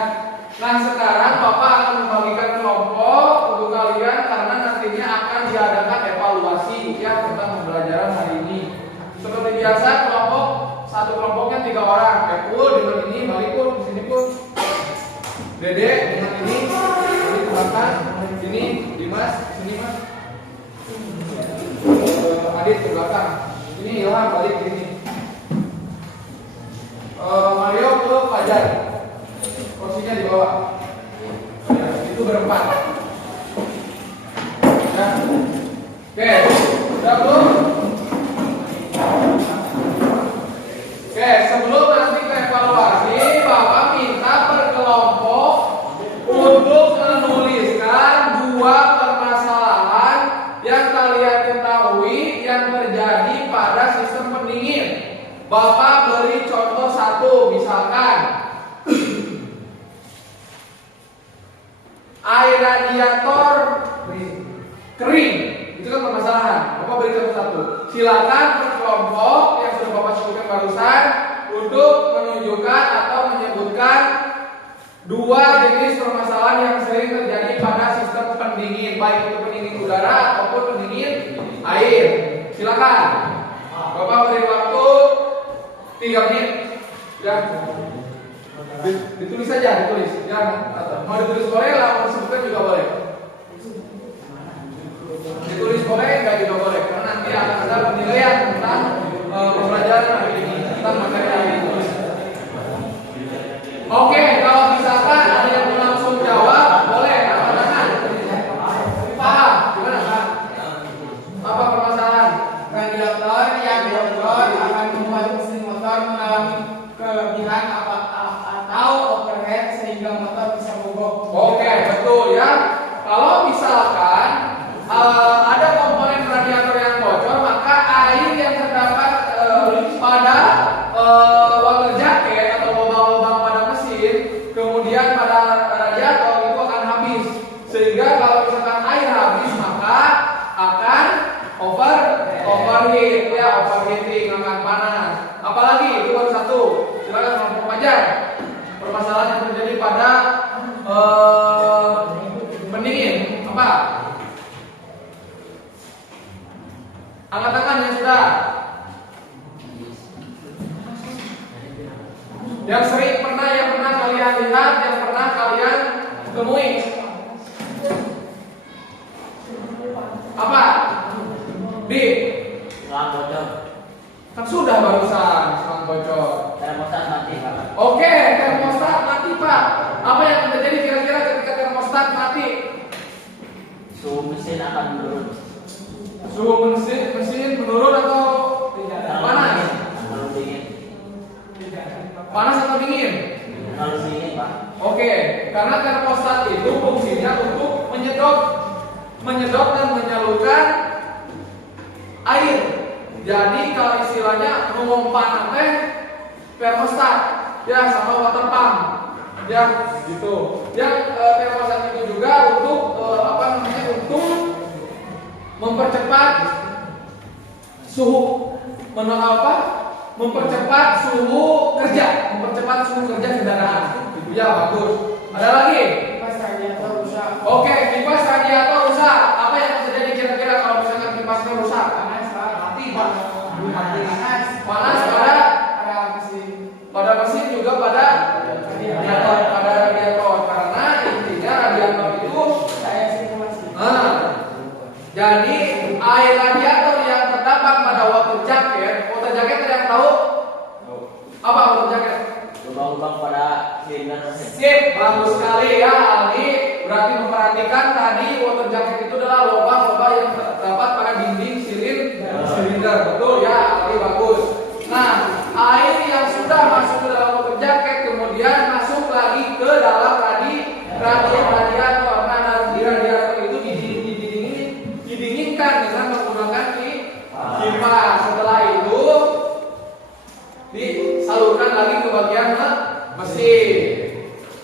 Nah sekarang Bapak akan membagikan kelompok untuk kalian karena nantinya akan diadakan evaluasi ya tentang pembelajaran hari ini. Seperti biasa satu kelompoknya 3 orang. Epul dengan ini, Balikul di sini pun, Dede dengan ini belakang, sini Dimas, sini Mas, Adit ke belakang. Ini Ilham balik ke sini. Mario ke Fajar. Posisinya di bawah. Ya, itu berempat. Ya. Oke, sudah belum? Oke, sebelum nanti ke evaluasi, Bapak minta per kelompok untuk menuliskan 2 permasalahan yang kalian ketahui yang terjadi pada sistem pendingin. Bapak beri contoh 1, misalkan air radiator kering, itu kan permasalahan. Bapak beri contoh 1. Silakan per kelompok yang sudah Bapak sebutkan barusan untuk menunjukkan atau menyebutkan 2 jenis permasalahan yang sering terjadi pada sistem pendingin, baik itu pendingin udara ataupun pendingin air. Silakan. Bapak beri waktu 3 menit. Ya. Ditulis saja, ditulis. Jangan mau ditulis boleh, lah mau disebutkan juga boleh. Ditulis boleh, enggak juga boleh. Karena nanti akan ada penilaian tentang pembelajaran hari ini, tentang materi hari ini. Oke, kalau misalkan ada yang mau langsung jawab, boleh angkat tangan. Paham? Gimana, Pak? Apa permasalahan? Radiator yang bocor akan membuat mesin motor mengalami kelebihan atau overheat sehingga motor bisa mogok. Oke, betul ya. Kalau misalkan ada komponen radiator yang bocor, maka air yang terdapat pada water jacket atau lubang-lubang pada mesin, kemudian pada radiator itu akan habis. Sehingga kalau misalkan air habis, maka akan overheat ya, overheating, akan panas. Apalagi itu baru 1. Silakan kelompok Fajar. Permasalahan yang terjadi pada pendingin apa? Angkat tangan yang sudah. Yang sering yang pernah kalian lihat, yang pernah kalian temui. Apa? Di Selang bocor. kan sudah barusan selang bocor. Termostat mati, Pak. Oke, termostat mati, Pak. Apa yang akan terjadi kira-kira ketika termostat mati? Suhu mesin akan menurun. Suhu mesin menurun atau tidak? pendingin? Harus ini Pak. Oke, karena termostat itu fungsinya untuk menyedot dan menyalurkan air. Jadi kalau istilahnya ngomong teh termostat ya sama water pump ya gitu. Yang termostat itu juga untuk untuk mempercepat suhu mempercepat suhu kerja kendaraan. Itu ya bagus. Ada lagi? Kipas radiator rusak. Oke, kipas radiator rusak. Apa yang terjadi kira-kira kalau misalnya kipasnya rusak? Panas Pak. Mati, Pak. Panas. Panas pada mesin juga pada radiator. Karena intinya radiator itu Saya simulasi. jadi air radiator yang terdapat pada water jacket ada yang tahu? Apa water jacket? Lubang-lubang pada silinder. Sip, bagus sekali ya Aldi. Berarti memperhatikan tadi water jacket itu adalah lubang-lubang yang terdapat pada dinding silinder. Betul ya Aldi, bagus. Nah, air yang sudah masuk ke dalam water jacket kemudian masuk lagi ke dalam radiator. Nah, di radiator itu didinginkan dengan menggunakan kipas. Setelah itu disalurkan lagi ke bagian mesin.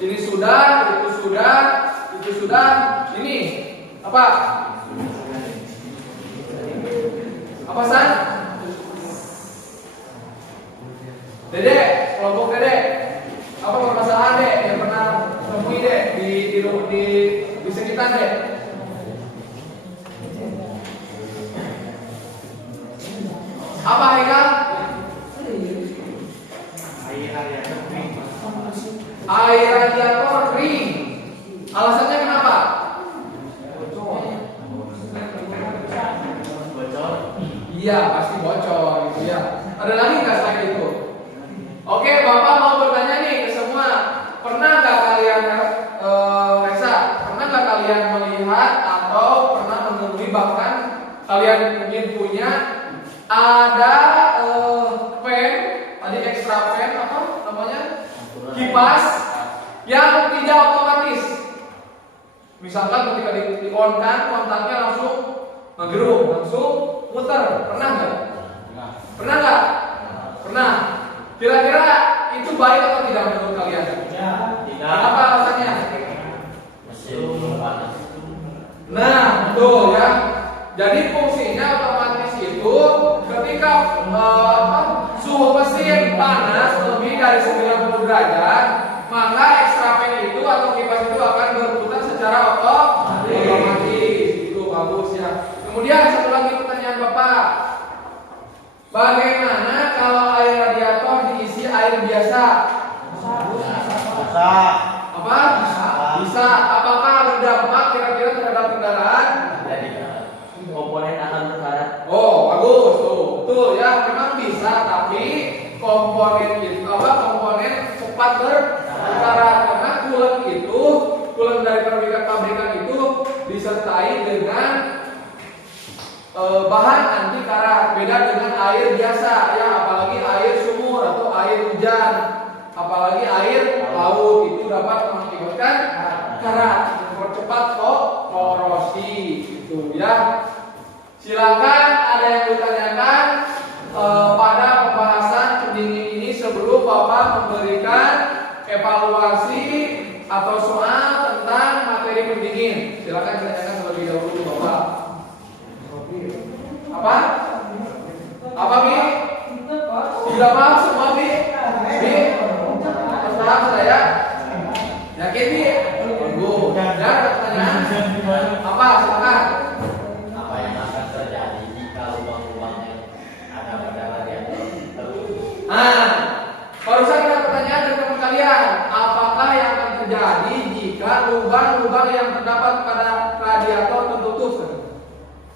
Ini sudah, itu sudah. Ini apa? Apa San? Dede, kelompok Dede. Apa permasalahan Dek yang pernah temui Dek di sekitar Dek? Apa Haikal? Air radiator kering. Alasannya kenapa? Bocor. Iya, pasti bocor gitu ya. Ada lagi nggak selain itu? Oke, Bapak mau bertanya nih ke semua. Pernah nggak kalian Reza? Pernah nggak kalian melihat atau pernah menemui bahkan kalian mungkin punya ada fan, tadi extra fan apa namanya? Kipas yang tidak otomatis. Misalkan ketika di-on-kan kontaknya langsung ngegerung, langsung muter. Pernah nggak? Pernah nggak? Pernah. Kira-kira itu baik atau tidak menurut kalian? Tidak. Apa alasannya? Mesin panas. Nah, betul ya. Jadi fungsinya otomatis itu ketika suhu mesin panas lebih dari 90 derajat, maka extra fan itu atau kipas itu akan berputar secara otomatis. Itu bagus ya. Kemudian satu lagi pertanyaan Bapak. Bagaimana kalau air radiator diisi air biasa? Bisa. Apa? Bisa. Apakah berdampak kira-kira terhadap kendaraan? Jadi komponen akan berkarat. Oh, bagus tuh. Betul ya, memang bisa, tapi komponen cepat berkarat karena coolant dari pabrikan itu disertai dengan bahan anti karat. Beda dengan air biasa ya, apalagi air sumur atau air hujan, apalagi air laut itu dapat mengakibatkan karat, mempercepat korosi gitu ya. Silakan ada yang ditanyakan pada pembahasan pendingin ini sebelum Bapak memberikan evaluasi atau soal tentang materi pendingin. Silakan ditanyakan terlebih dahulu Bapak. Apa? Apa Bi? Sudah paham semua Bi? Bi? Harus paham saya? Yakin Bi? Tunggu. Ya, ada pertanyaan? Apa? Silakan. Apa yang akan terjadi jika lubang-lubang yang ada pada radiator tertutup? Barusan ada pertanyaan dari teman kalian. Apakah yang akan terjadi jika lubang-lubang yang terdapat pada radiator tertutup?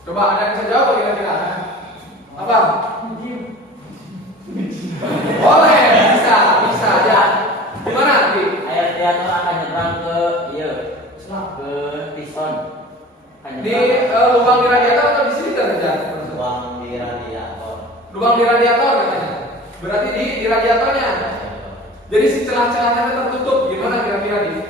Coba ada yang bisa jawab kira-kira? Apa? Boleh, bisa ya. Gimana, Bi? Air radiator akan nyebrang ke ke piston. Di lubang di radiator atau di sini terjadi? Lubang di radiator. Lubang di radiator katanya. Berarti di radiatornya. Jadi si celah-celahnya tertutup. Gimana kira-kira nih?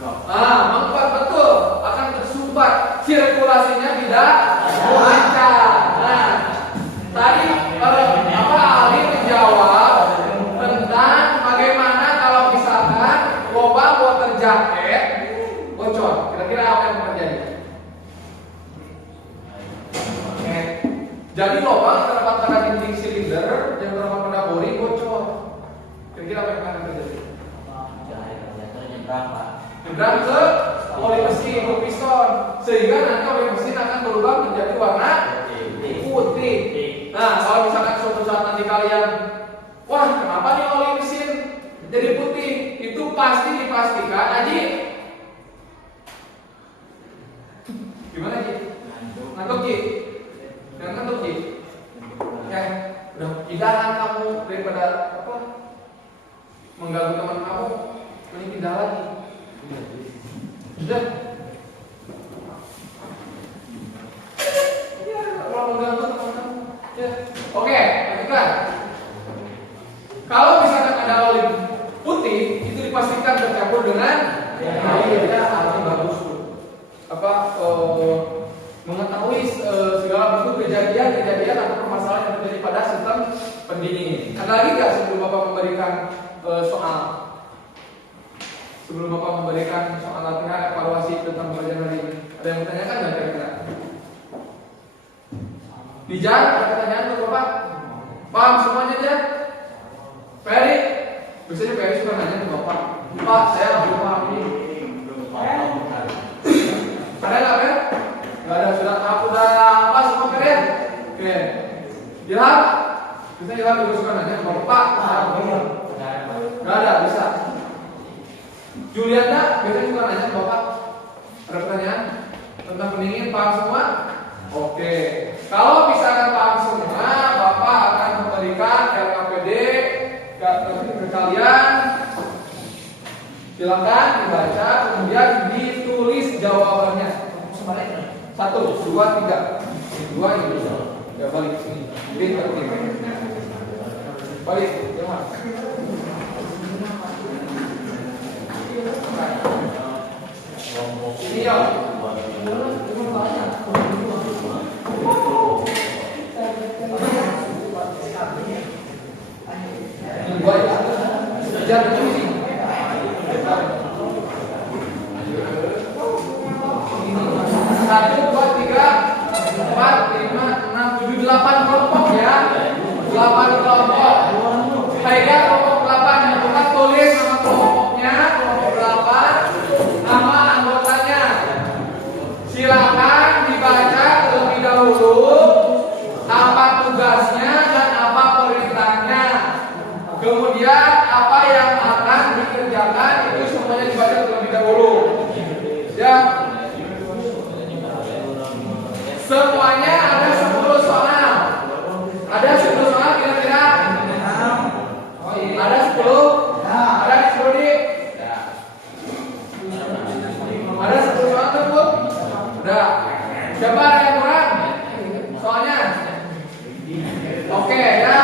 Mengempet betul, akan tersumbat, sirkulasinya tidak lancar. Nah, tadi ahli menjawab tentang bagaimana kalau misalkan lubang water jacket bocor. Kira-kira apa yang terjadi? Jadi lubang yang terdapat pada dinding silinder yang terdapat pada boring bocor. Kira-kira apa yang akan terjadi? Nyebrang ke oli mesin, ke piston, sehingga nanti oli mesin akan berubah menjadi warna putih. Nah, kalau misalkan suatu saat nanti kalian, wah kenapa nih oli mesin jadi putih? Itu pasti dipastikan, Aji. Gimana Ji? Ngantuk Ji? Jangan ngantuk Ji. Ya, udah pindahan kamu daripada apa? Mengganggu teman kamu, mending pindah lagi. Sudah. Ya, kalau mengganggu teman kamu. Ya. Oke, lanjutkan. Kalau misalkan ada oli putih, itu dipastikan bercampur dengan air. Ya, arti bagus tuh. Mengetahui segala bentuk kejadian atau permasalahan yang terjadi pada sistem pendingin. Ada lagi nggak sebelum Bapak memberikan soal? Sebelum Bapak memberikan soal latihan evaluasi tentang pelajaran hari ini, ada yang bertanyakan nggak kira-kira? Dijan, ada pertanyaan untuk Bapak? Paham semuanya aja? Ferry? Biasanya Ferry suka nanya ke Bapak, Pak, saya belum paham ini. Ada nggak, Fer? Nggak ada, sudah apa semua kalian? Oke. Ilham? Biasanya Ilham juga suka nanya ke Bapak, saya belum. Nggak ada, bisa. Juliana biasanya suka nanya ke Bapak. Ada pertanyaan tentang pendingin, paham semua? Oke. Kalau misalkan paham semua, Bapak akan memberikan LKPD ke kalian. Silakan dibaca, kemudian ditulis jawabannya. 1, 2, 3. 2 ini. Ya balik sini. Balik ke sini. Balik, jangan. Ini ya. Dua ya. Jangan ini. 1, 2, 3, 4, 5, 6, 7, 8 kelompok ya. 8 kelompok. Saya kelompok 8 yang bukan tulis nama kelompoknya, kelompok 8, nama anggotanya. Silakan dibaca terlebih dahulu apa tugasnya dan apa perintahnya. Kemudian apa yang akan dikerjakan itu semuanya dibaca terlebih dahulu. Ya. Semuanya ada 10 soal. Ada 10 soal kira-kira? Ada 10? Ada 10 di? Ada 10 soal tersebut? Udah. Siapa ada yang kurang? Soalnya? Oke ya.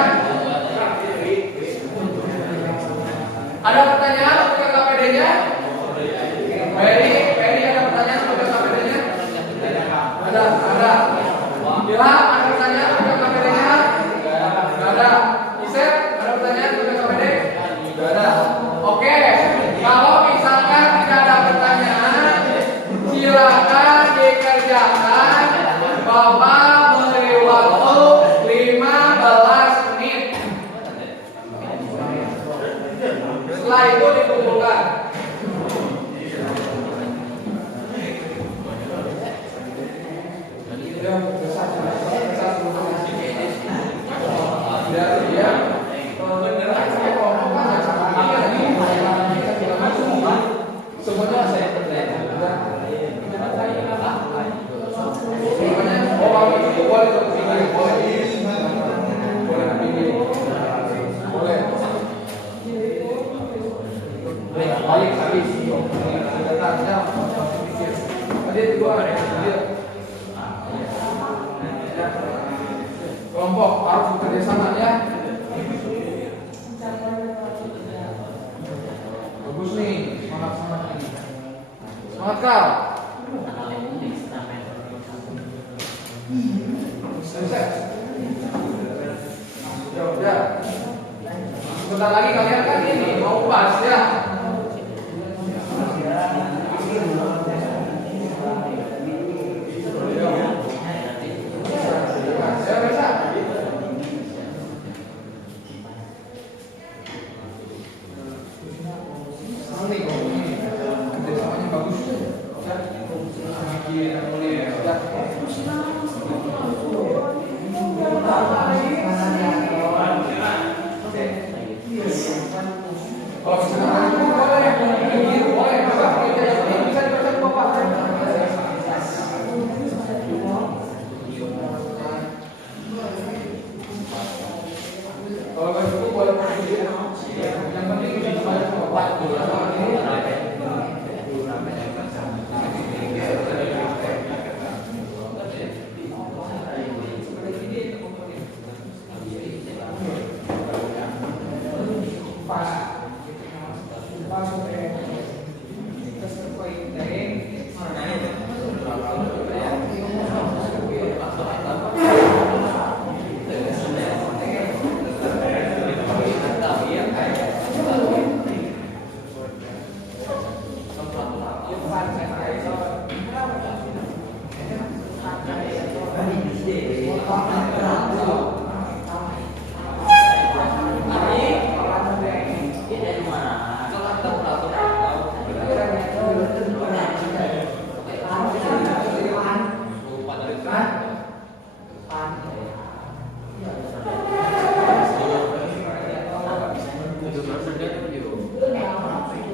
Ada pertanyaan untuk KPD-nya? Ferry ada pertanyaan untuk KPD-nya? Ada. Ilham ada pertanyaan untuk KPD-nya? Enggak ada. Isep ada pertanyaan untuk KPD? Enggak ada. Oke. Kalau misalkan tidak ada pertanyaan, silakan dikerjakan. Bapak beri waktu 15 menit. Setelah itu dikumpulkan. Semuanya saya pertanyaan. Kelompok harus bekerja sama ya. Bagus nih, semangat ini. Semangat kau. Ya. Sebentar lagi kalian kan ini mau pas ya. Ya bisa. Nih kok ini kerjasamanya bagus. Ya. Bikin mulai ya. Kalau misalnya boleh, boleh, coba kalau bisa dibaca Bapak. Kalau nggak cukup boleh pakai. Yang penting bisa dibaca Bapak.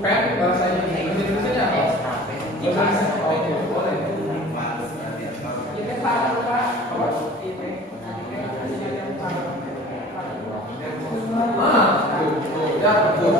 Pen bahasanya Indonesia apa? Oke, boleh. Ya, betul.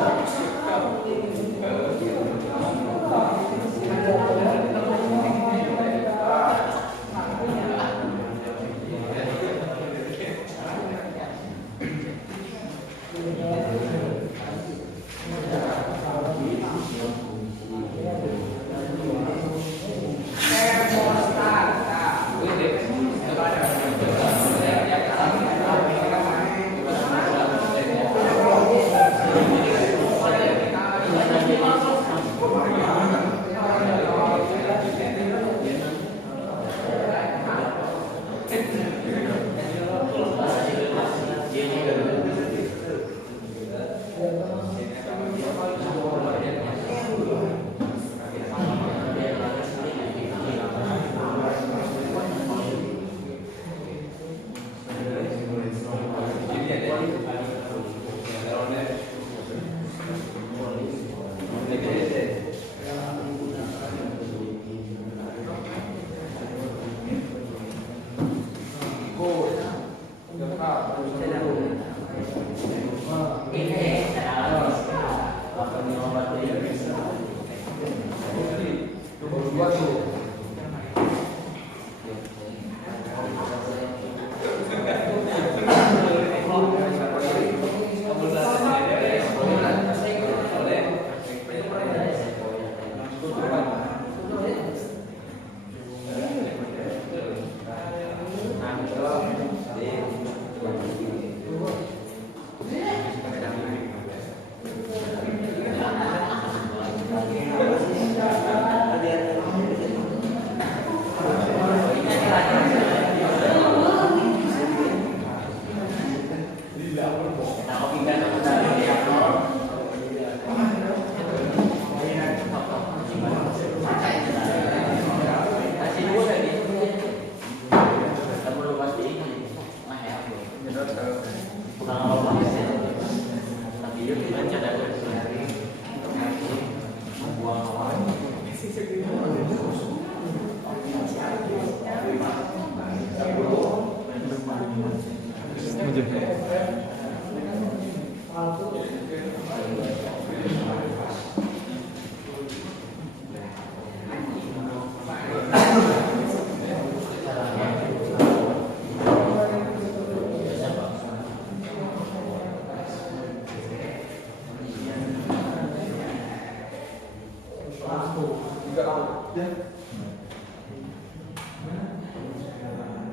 Juga tahu. Ya.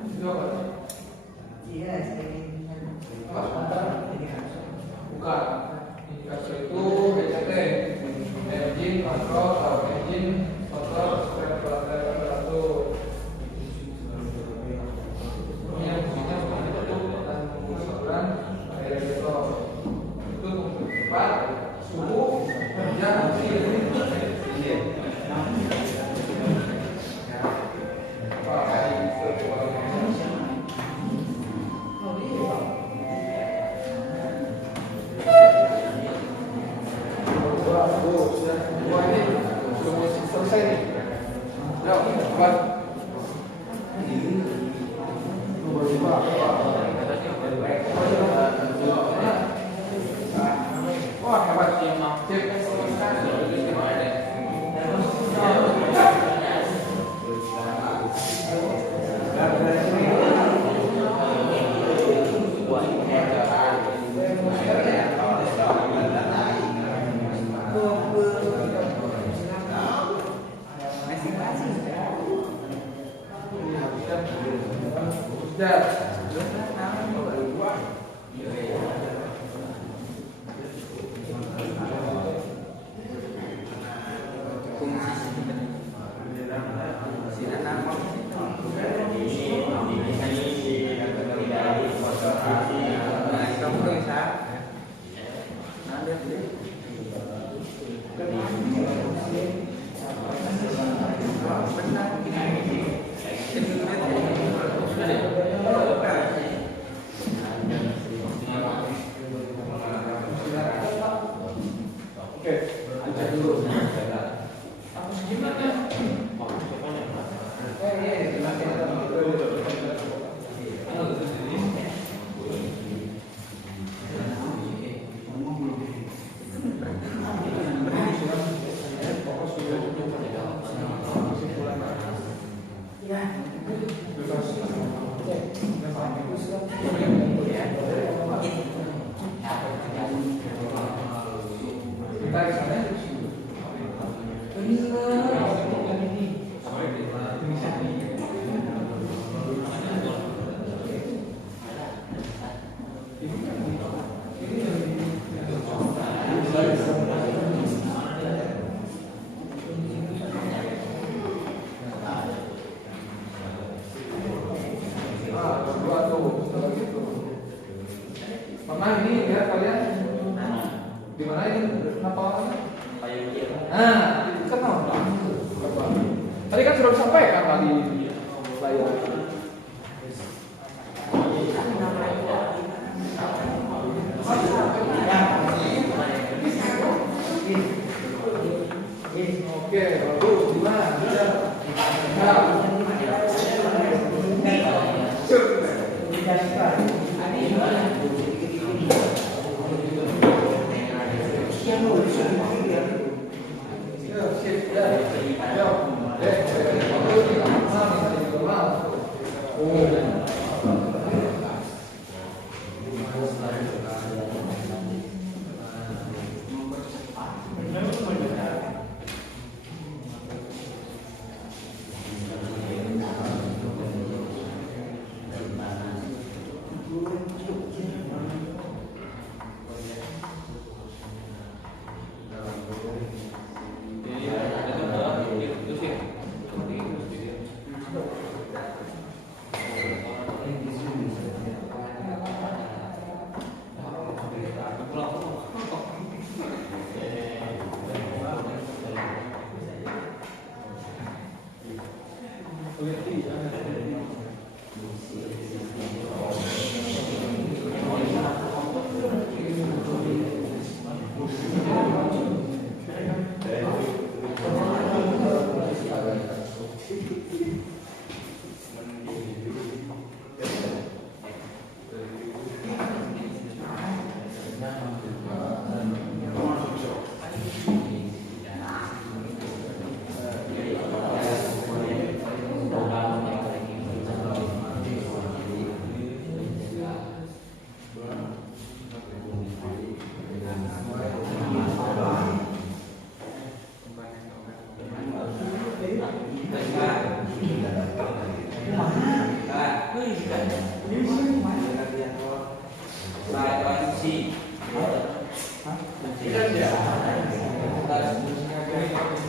Itu apa? Iya, Apa? Bukan. Indikator itu ECT, engine control atau engine motor temperatur. Ini yang fungsinya seperti itu dan mengusulkan aerator. Itu untuk cepat suhu kerja mesin. Selesai nih. Ya, buat. Wah, hebat sih emang. Pernah ini lihat kalian? Di mana ini? Kenapa orangnya? Nah, itu kan apa? Tadi kan sudah disampaikan tadi layar. Oke, lalu gimana?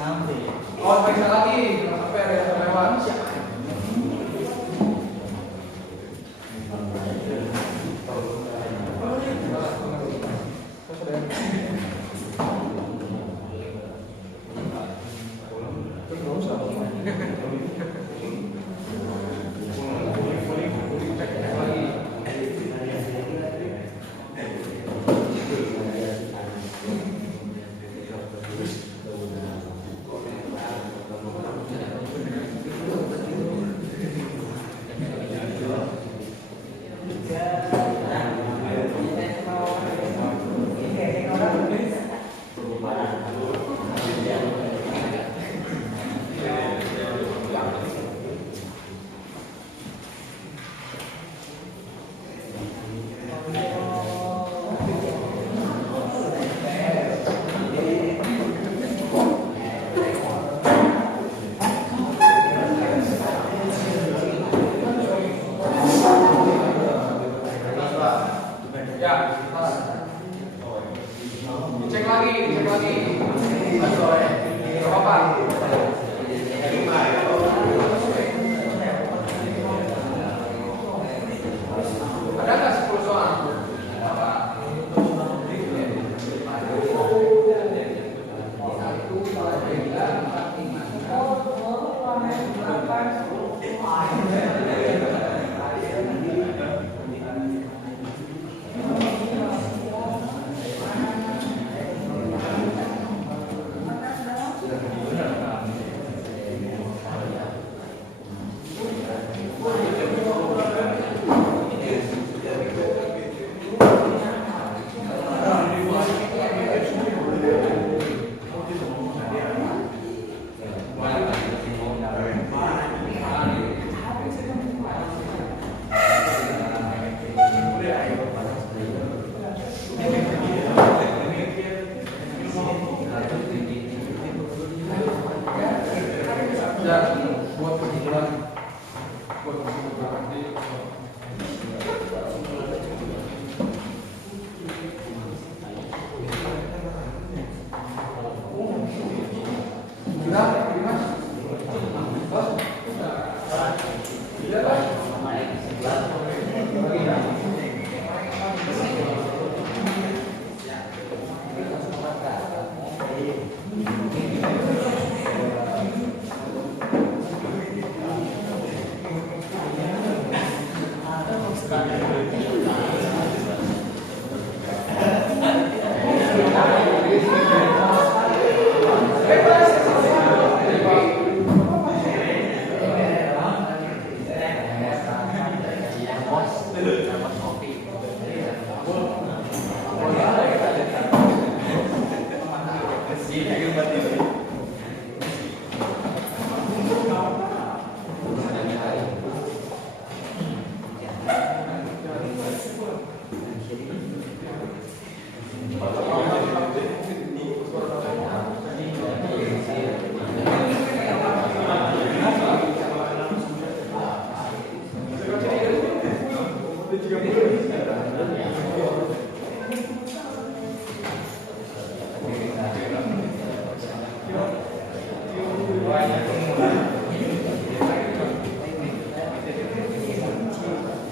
Oh, periksa lagi, jangan sampai ada yang terlewat. Dicek lagi. Gak apa-apa. Ada nggak 10 soal?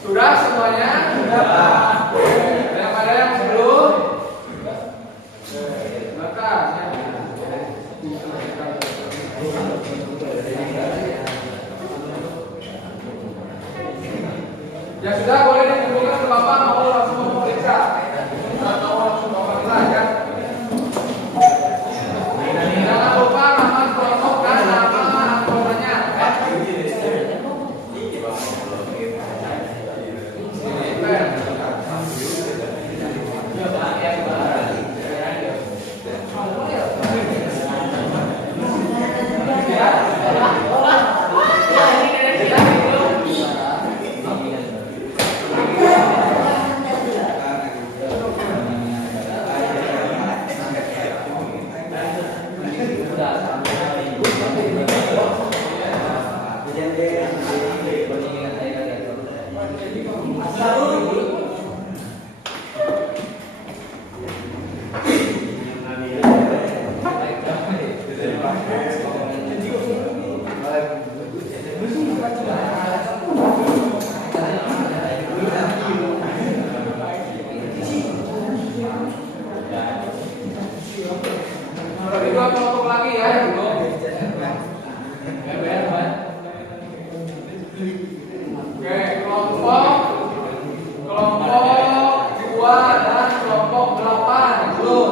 Sudah semuanya? Sudah. Ada yang belum? Ya sudah, boleh dikumpulkan ke Bapak, mau langsung memeriksa atau langsung Bapak ya. Jangan lupa nama kelompok dan nama anggotanya. Berarti dua kelompok lagi ya dulu. Oke, kelompok 2 dan kelompok 8 dulu.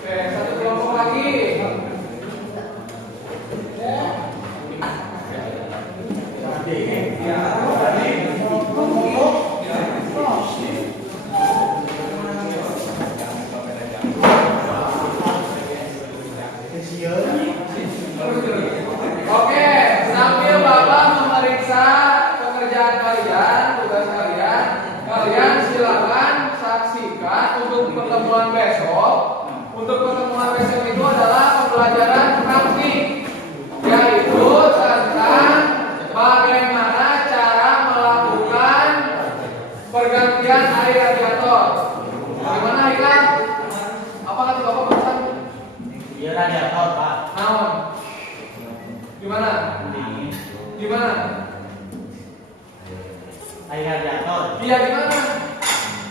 Oke, satu kelompok lagi. Oke, sambil Bapak memeriksa pekerjaan kalian, tugas kalian, kalian silakan saksikan untuk pertemuan besok. Untuk pertemuan besok itu adalah pembelajaran praktik, yaitu tentang bagaimana cara melakukan pergantian air radiator. Bagaimana Iklan? Apa kata Bapak barusan? Iya radiator Pak. Naon? Gimana? Gimana? Air radiator. Iya gimana?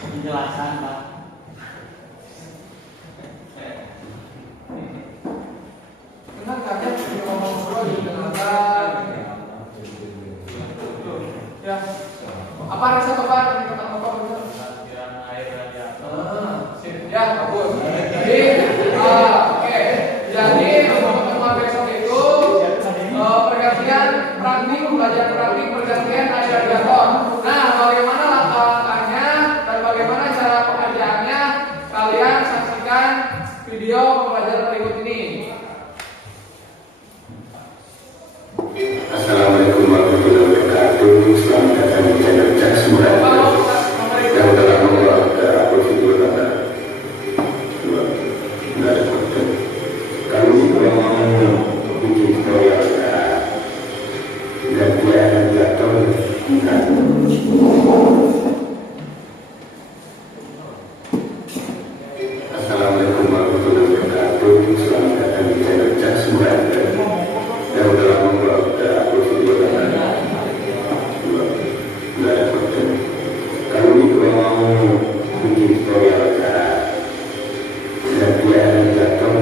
Penjelasan Pak. Kan kaget dia ngomong semua didengarkan. Ya. Apa rasa Bapak dari kata Bapak benar? Pergantian air radiator. Sip. Ya, bagus. Jadi, oke. Jadi untuk pertemuan besok itu pergantian praktik, pembelajaran praktik pergantian air radiator. Nah, bagaimana langkah-langkahnya dan bagaimana cara pengerjaannya? Kalian saksikan video pembelajaran berikut ini. Assalamualaikum warahmatullahi wabarakatuh. Selamat datang di channel Cak Sembilan. Yang telah membuat prosedur tata ada konten. Kami juga mau bikin tutorial gantian radiator. Assalamualaikum warahmatullahi wabarakatuh. Selamat datang di channel Cak Sembilan. Yang telah membuat prosedur tata ada konten. Kami juga mau bikin tutorial gantian radiator.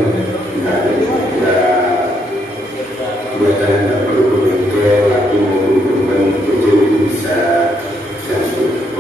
Buat kalian tak perlu komentar lagi mau berkembang, jadi bisa langsung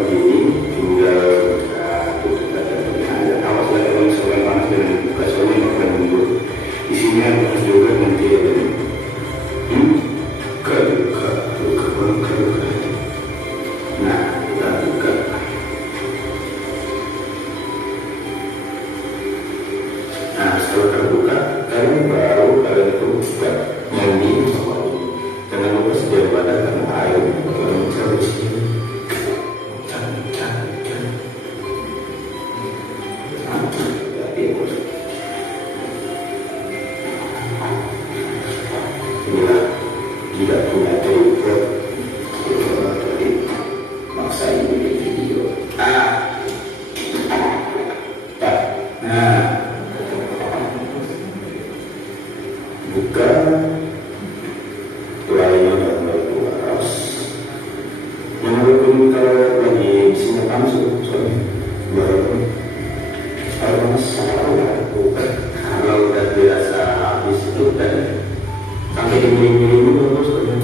begini, tinggal tutup aja. Awas lah kalau misalkan panas dengan buka soalnya nggak akan mundur. Di sini ada juga nanti ada buka. Nah, kita buka. Nah, setelah terbuka, kalian baru kalian itu buka nyanyi sama ini. Jangan lupa sedia badan karena air bakalan muncul di sini. Inilah tidak punya tripod dari maksa ini di video. Nah, buka layarnya dan mulai keluar. Menurut kalau lagi isinya panas, soalnya baru panas buka. Kalau udah biasa habis itu kan sampai dingin-dingin dulu terus aja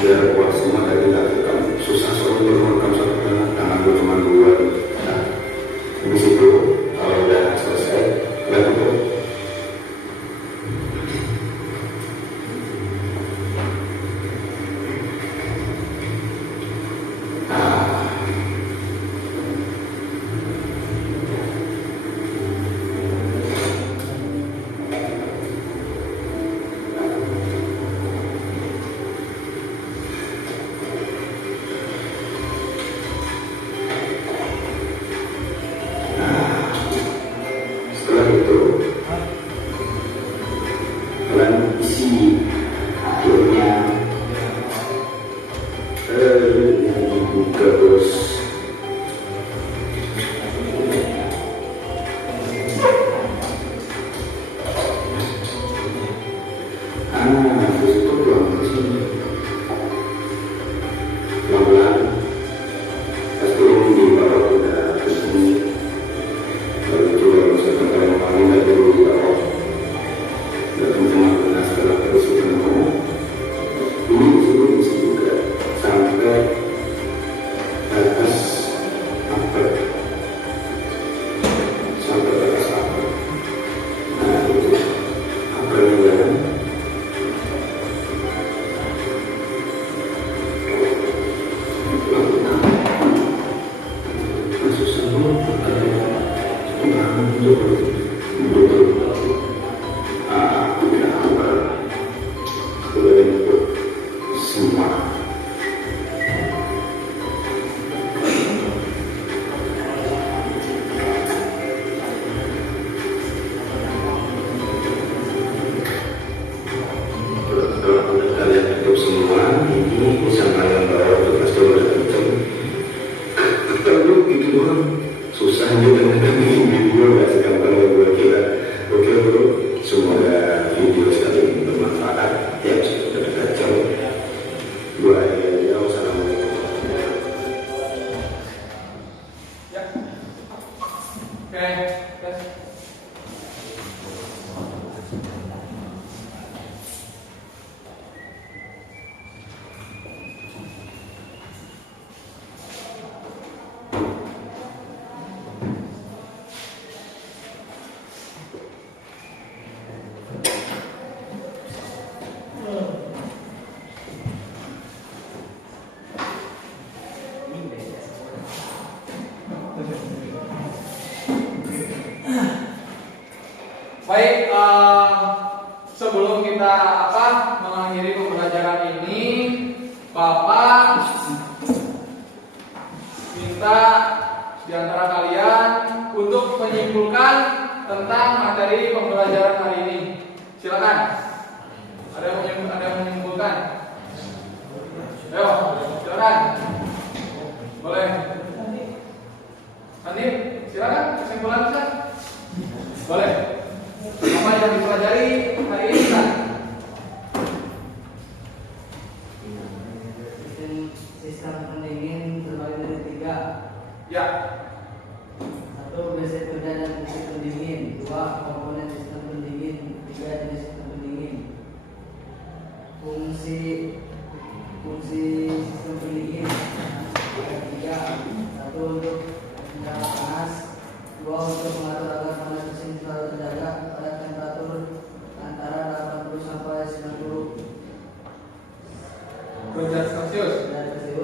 biar keluar semua dari lakukan. Susah soalnya merekam satu tangan gue cuma 2. Nah, di situ kalau udah selesai lakukan. Setelah itu kalian isi akhirnya dibuka terus. Terus itu pulang ke sini pelan-pelan. Pasti ini di bawah udah ke sini. Kalau itu kalau misalkan kalian mau nggak dulu di bawah, nggak kencang karena setelah terus itu mau ini di sini bisa juga sampai atas upper, sampai atas upper. Nah itu uppernya jalan. Susah semua. Kalau kalian tutup semua, ini bisa kalian bawa ke pasti udah kenceng. Kalau gitu doang susah juga dengan video nggak segampang yang gue kira. Oke bro, semoga video sekali ini bermanfaat. Ya sudah kacau. Gue aja. Wassalamualaikum. Ya. Oke, tes. Baik, sebelum kita mengakhiri pembelajaran ini, Bapak minta di antara kalian untuk menyimpulkan tentang materi pembelajaran hari ini. Silakan. Ada yang menyimpulkan? Ayo, silakan. Boleh. Nanti silakan kesimpulan Ustaz. Boleh. Apa yang dipelajari hari ini kan? Sistem pendingin terbagi dari 3. Ya. 1. WC kerja dan WC pendingin. 2. Komponen sistem pendingin. 3. Jenis sistem pendingin. Fungsi sistem pendingin. 3.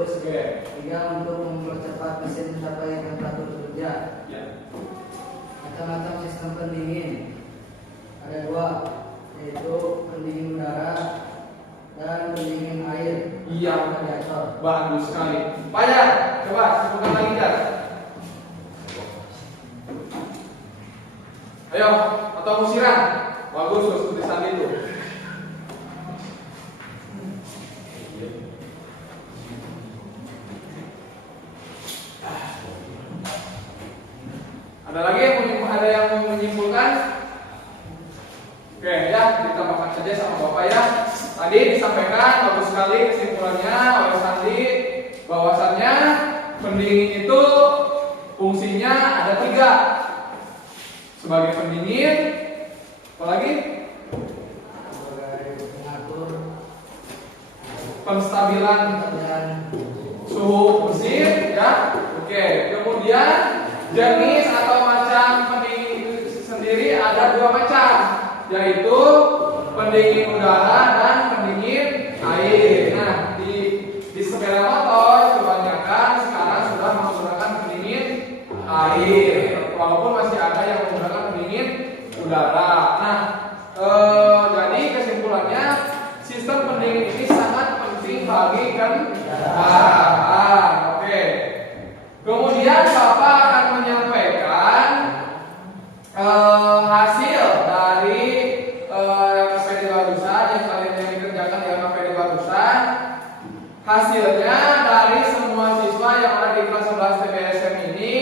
lulus. Oke. 3. Untuk mempercepat mesin mencapai temperatur kerja. Ya. Macam-macam sistem pendingin ada 2, yaitu pendingin udara dan pendingin air. Iya. Radiator. Bagus sekali. Fajar, coba sebutkan lagi Jar. Ayo, atau musiran. Bagus terus tulisan itu. Ada lagi yang mau menyimpulkan? Oke ya, kita makan saja sama Bapak ya. Tadi disampaikan bagus sekali kesimpulannya oleh Sandi bahwasannya pendingin itu fungsinya ada 3. Sebagai pendingin, apalagi Sebagai pengatur penstabilan dan suhu mesin ya. Oke, kemudian jenis atau macam pendingin itu sendiri ada 2 macam, yaitu pendingin udara dan pendingin air. Nah, di sepeda motor kebanyakan sekarang sudah menggunakan pendingin air, walaupun masih ada yang menggunakan pendingin udara. Nah, jadi kesimpulannya sistem pendingin ini sangat penting bagi kendaraan. Oke. Kemudian Bapak akan menyampaikan hasil dari FPD barusan yang kalian yang dikerjakan di FPD barusan. Hasilnya dari semua siswa yang ada di kelas 11 TBSM ini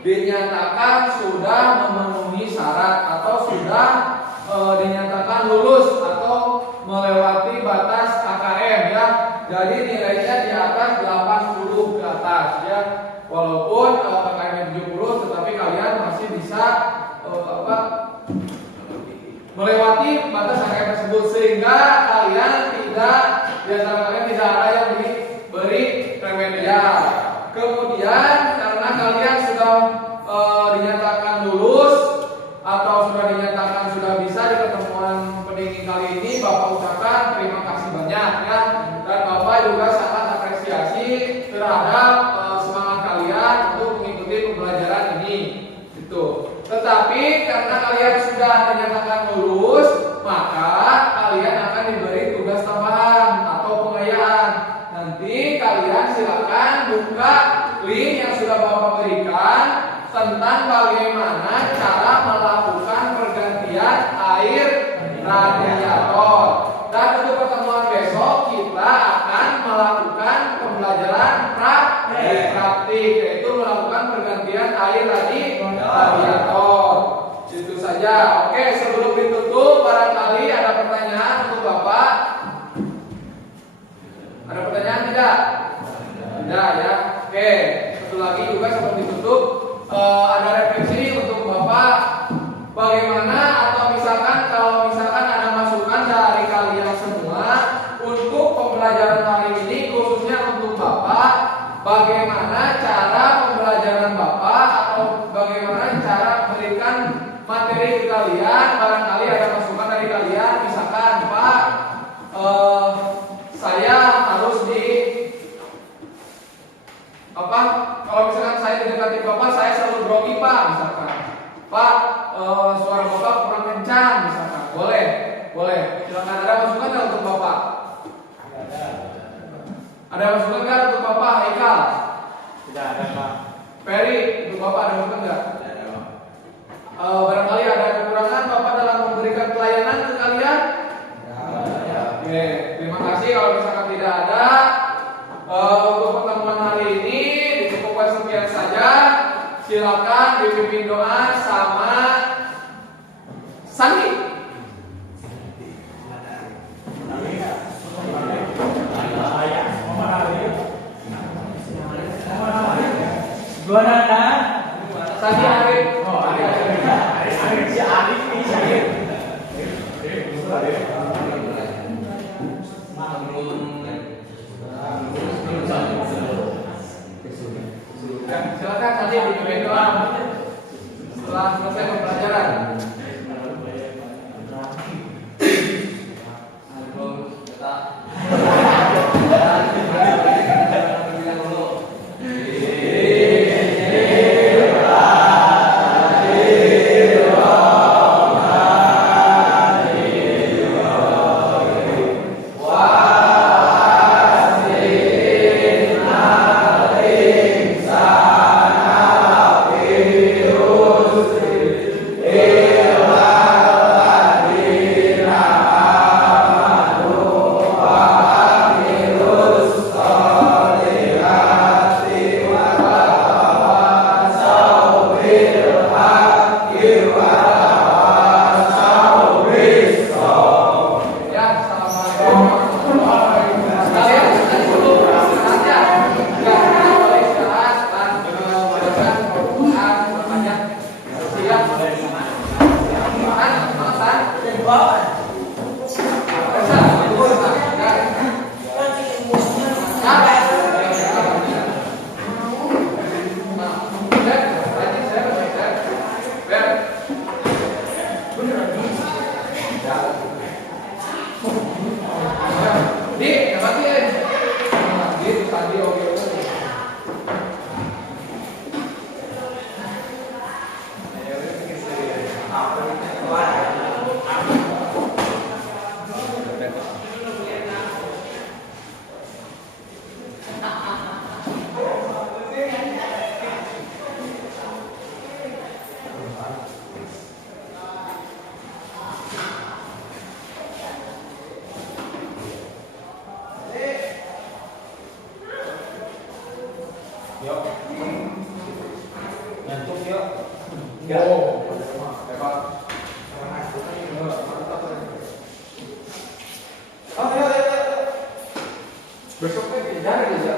dinyatakan sudah memenuhi syarat atau sudah dinyatakan lulus atau melewati batas KKM ya. Jadi nilainya di atas 80 ke atas ya. Walaupun KKM 70 tetapi kalian masih bisa melewati batas KKM tersebut sehingga kalian tidak di antara kalian tidak ada yang diberi remedial. Kemudian karena kalian sudah dinyatakan lulus atau sudah dinyatakan sudah bisa di pertemuan pendingin kali ini, Bapak ucapkan terima kasih banyak ya. Dan Bapak juga sangat apresiasi terhadap semangat kalian untuk mengikuti pembelajaran ini. Gitu. Tetapi karena kalian sudah dinyatakan lulus, maka kalian akan diberi tugas tambahan atau pengayaan. Nanti kalian silakan buka link yang sudah Bapak berikan tentang bagaimana cara melakukan pergantian air radiator. Dan untuk pertemuan besok kita akan melakukan pembelajaran praktik, yaitu melakukan pergantian air radiator. Itu saja. Oke, sebelum ditutup barangkali ada pertanyaan untuk Bapak. Ada pertanyaan tidak? Tidak ya. Oke, satu lagi juga sebelum ditutup ada refleksi untuk Bapak. Bagaimana atau misalkan kalau misalkan ada masukan dari kalian semua untuk pembelajaran hari ini khususnya untuk Bapak, bagaimana cara pembelajaran Bapak atau bagaimana cara memberikan materi ke kalian. Barangkali ada masukan dari kalian, misalkan Pak, saya harus kalau misalkan saya didekati Bapak, saya selalu grogi Pak, misalkan Pak, suara Bapak kurang kencang, misalkan. Boleh. Silakan, ada masukan nggak untuk Bapak? Ada masukan nggak untuk Bapak Haikal? Tidak ada Pak. Ferry, untuk Bapak ada masukan nggak? Tidak ada Pak. Barangkali ada kekurangan Bapak dalam memberikan pelayanan ke kalian? Oke, terima kasih. Kalau misalkan tidak ada, untuk pertemuan hari ini dicukupkan sekian saja. Silakan dipimpin doa sama Sandi. Sandi Arif. Si Arif nih saya. Silakan Sandi dipimpin doa. Setelah selesai pembelajaran Yuk. Ngantuk yuk. Oh, hebat. Besoknya tidak ada kerja.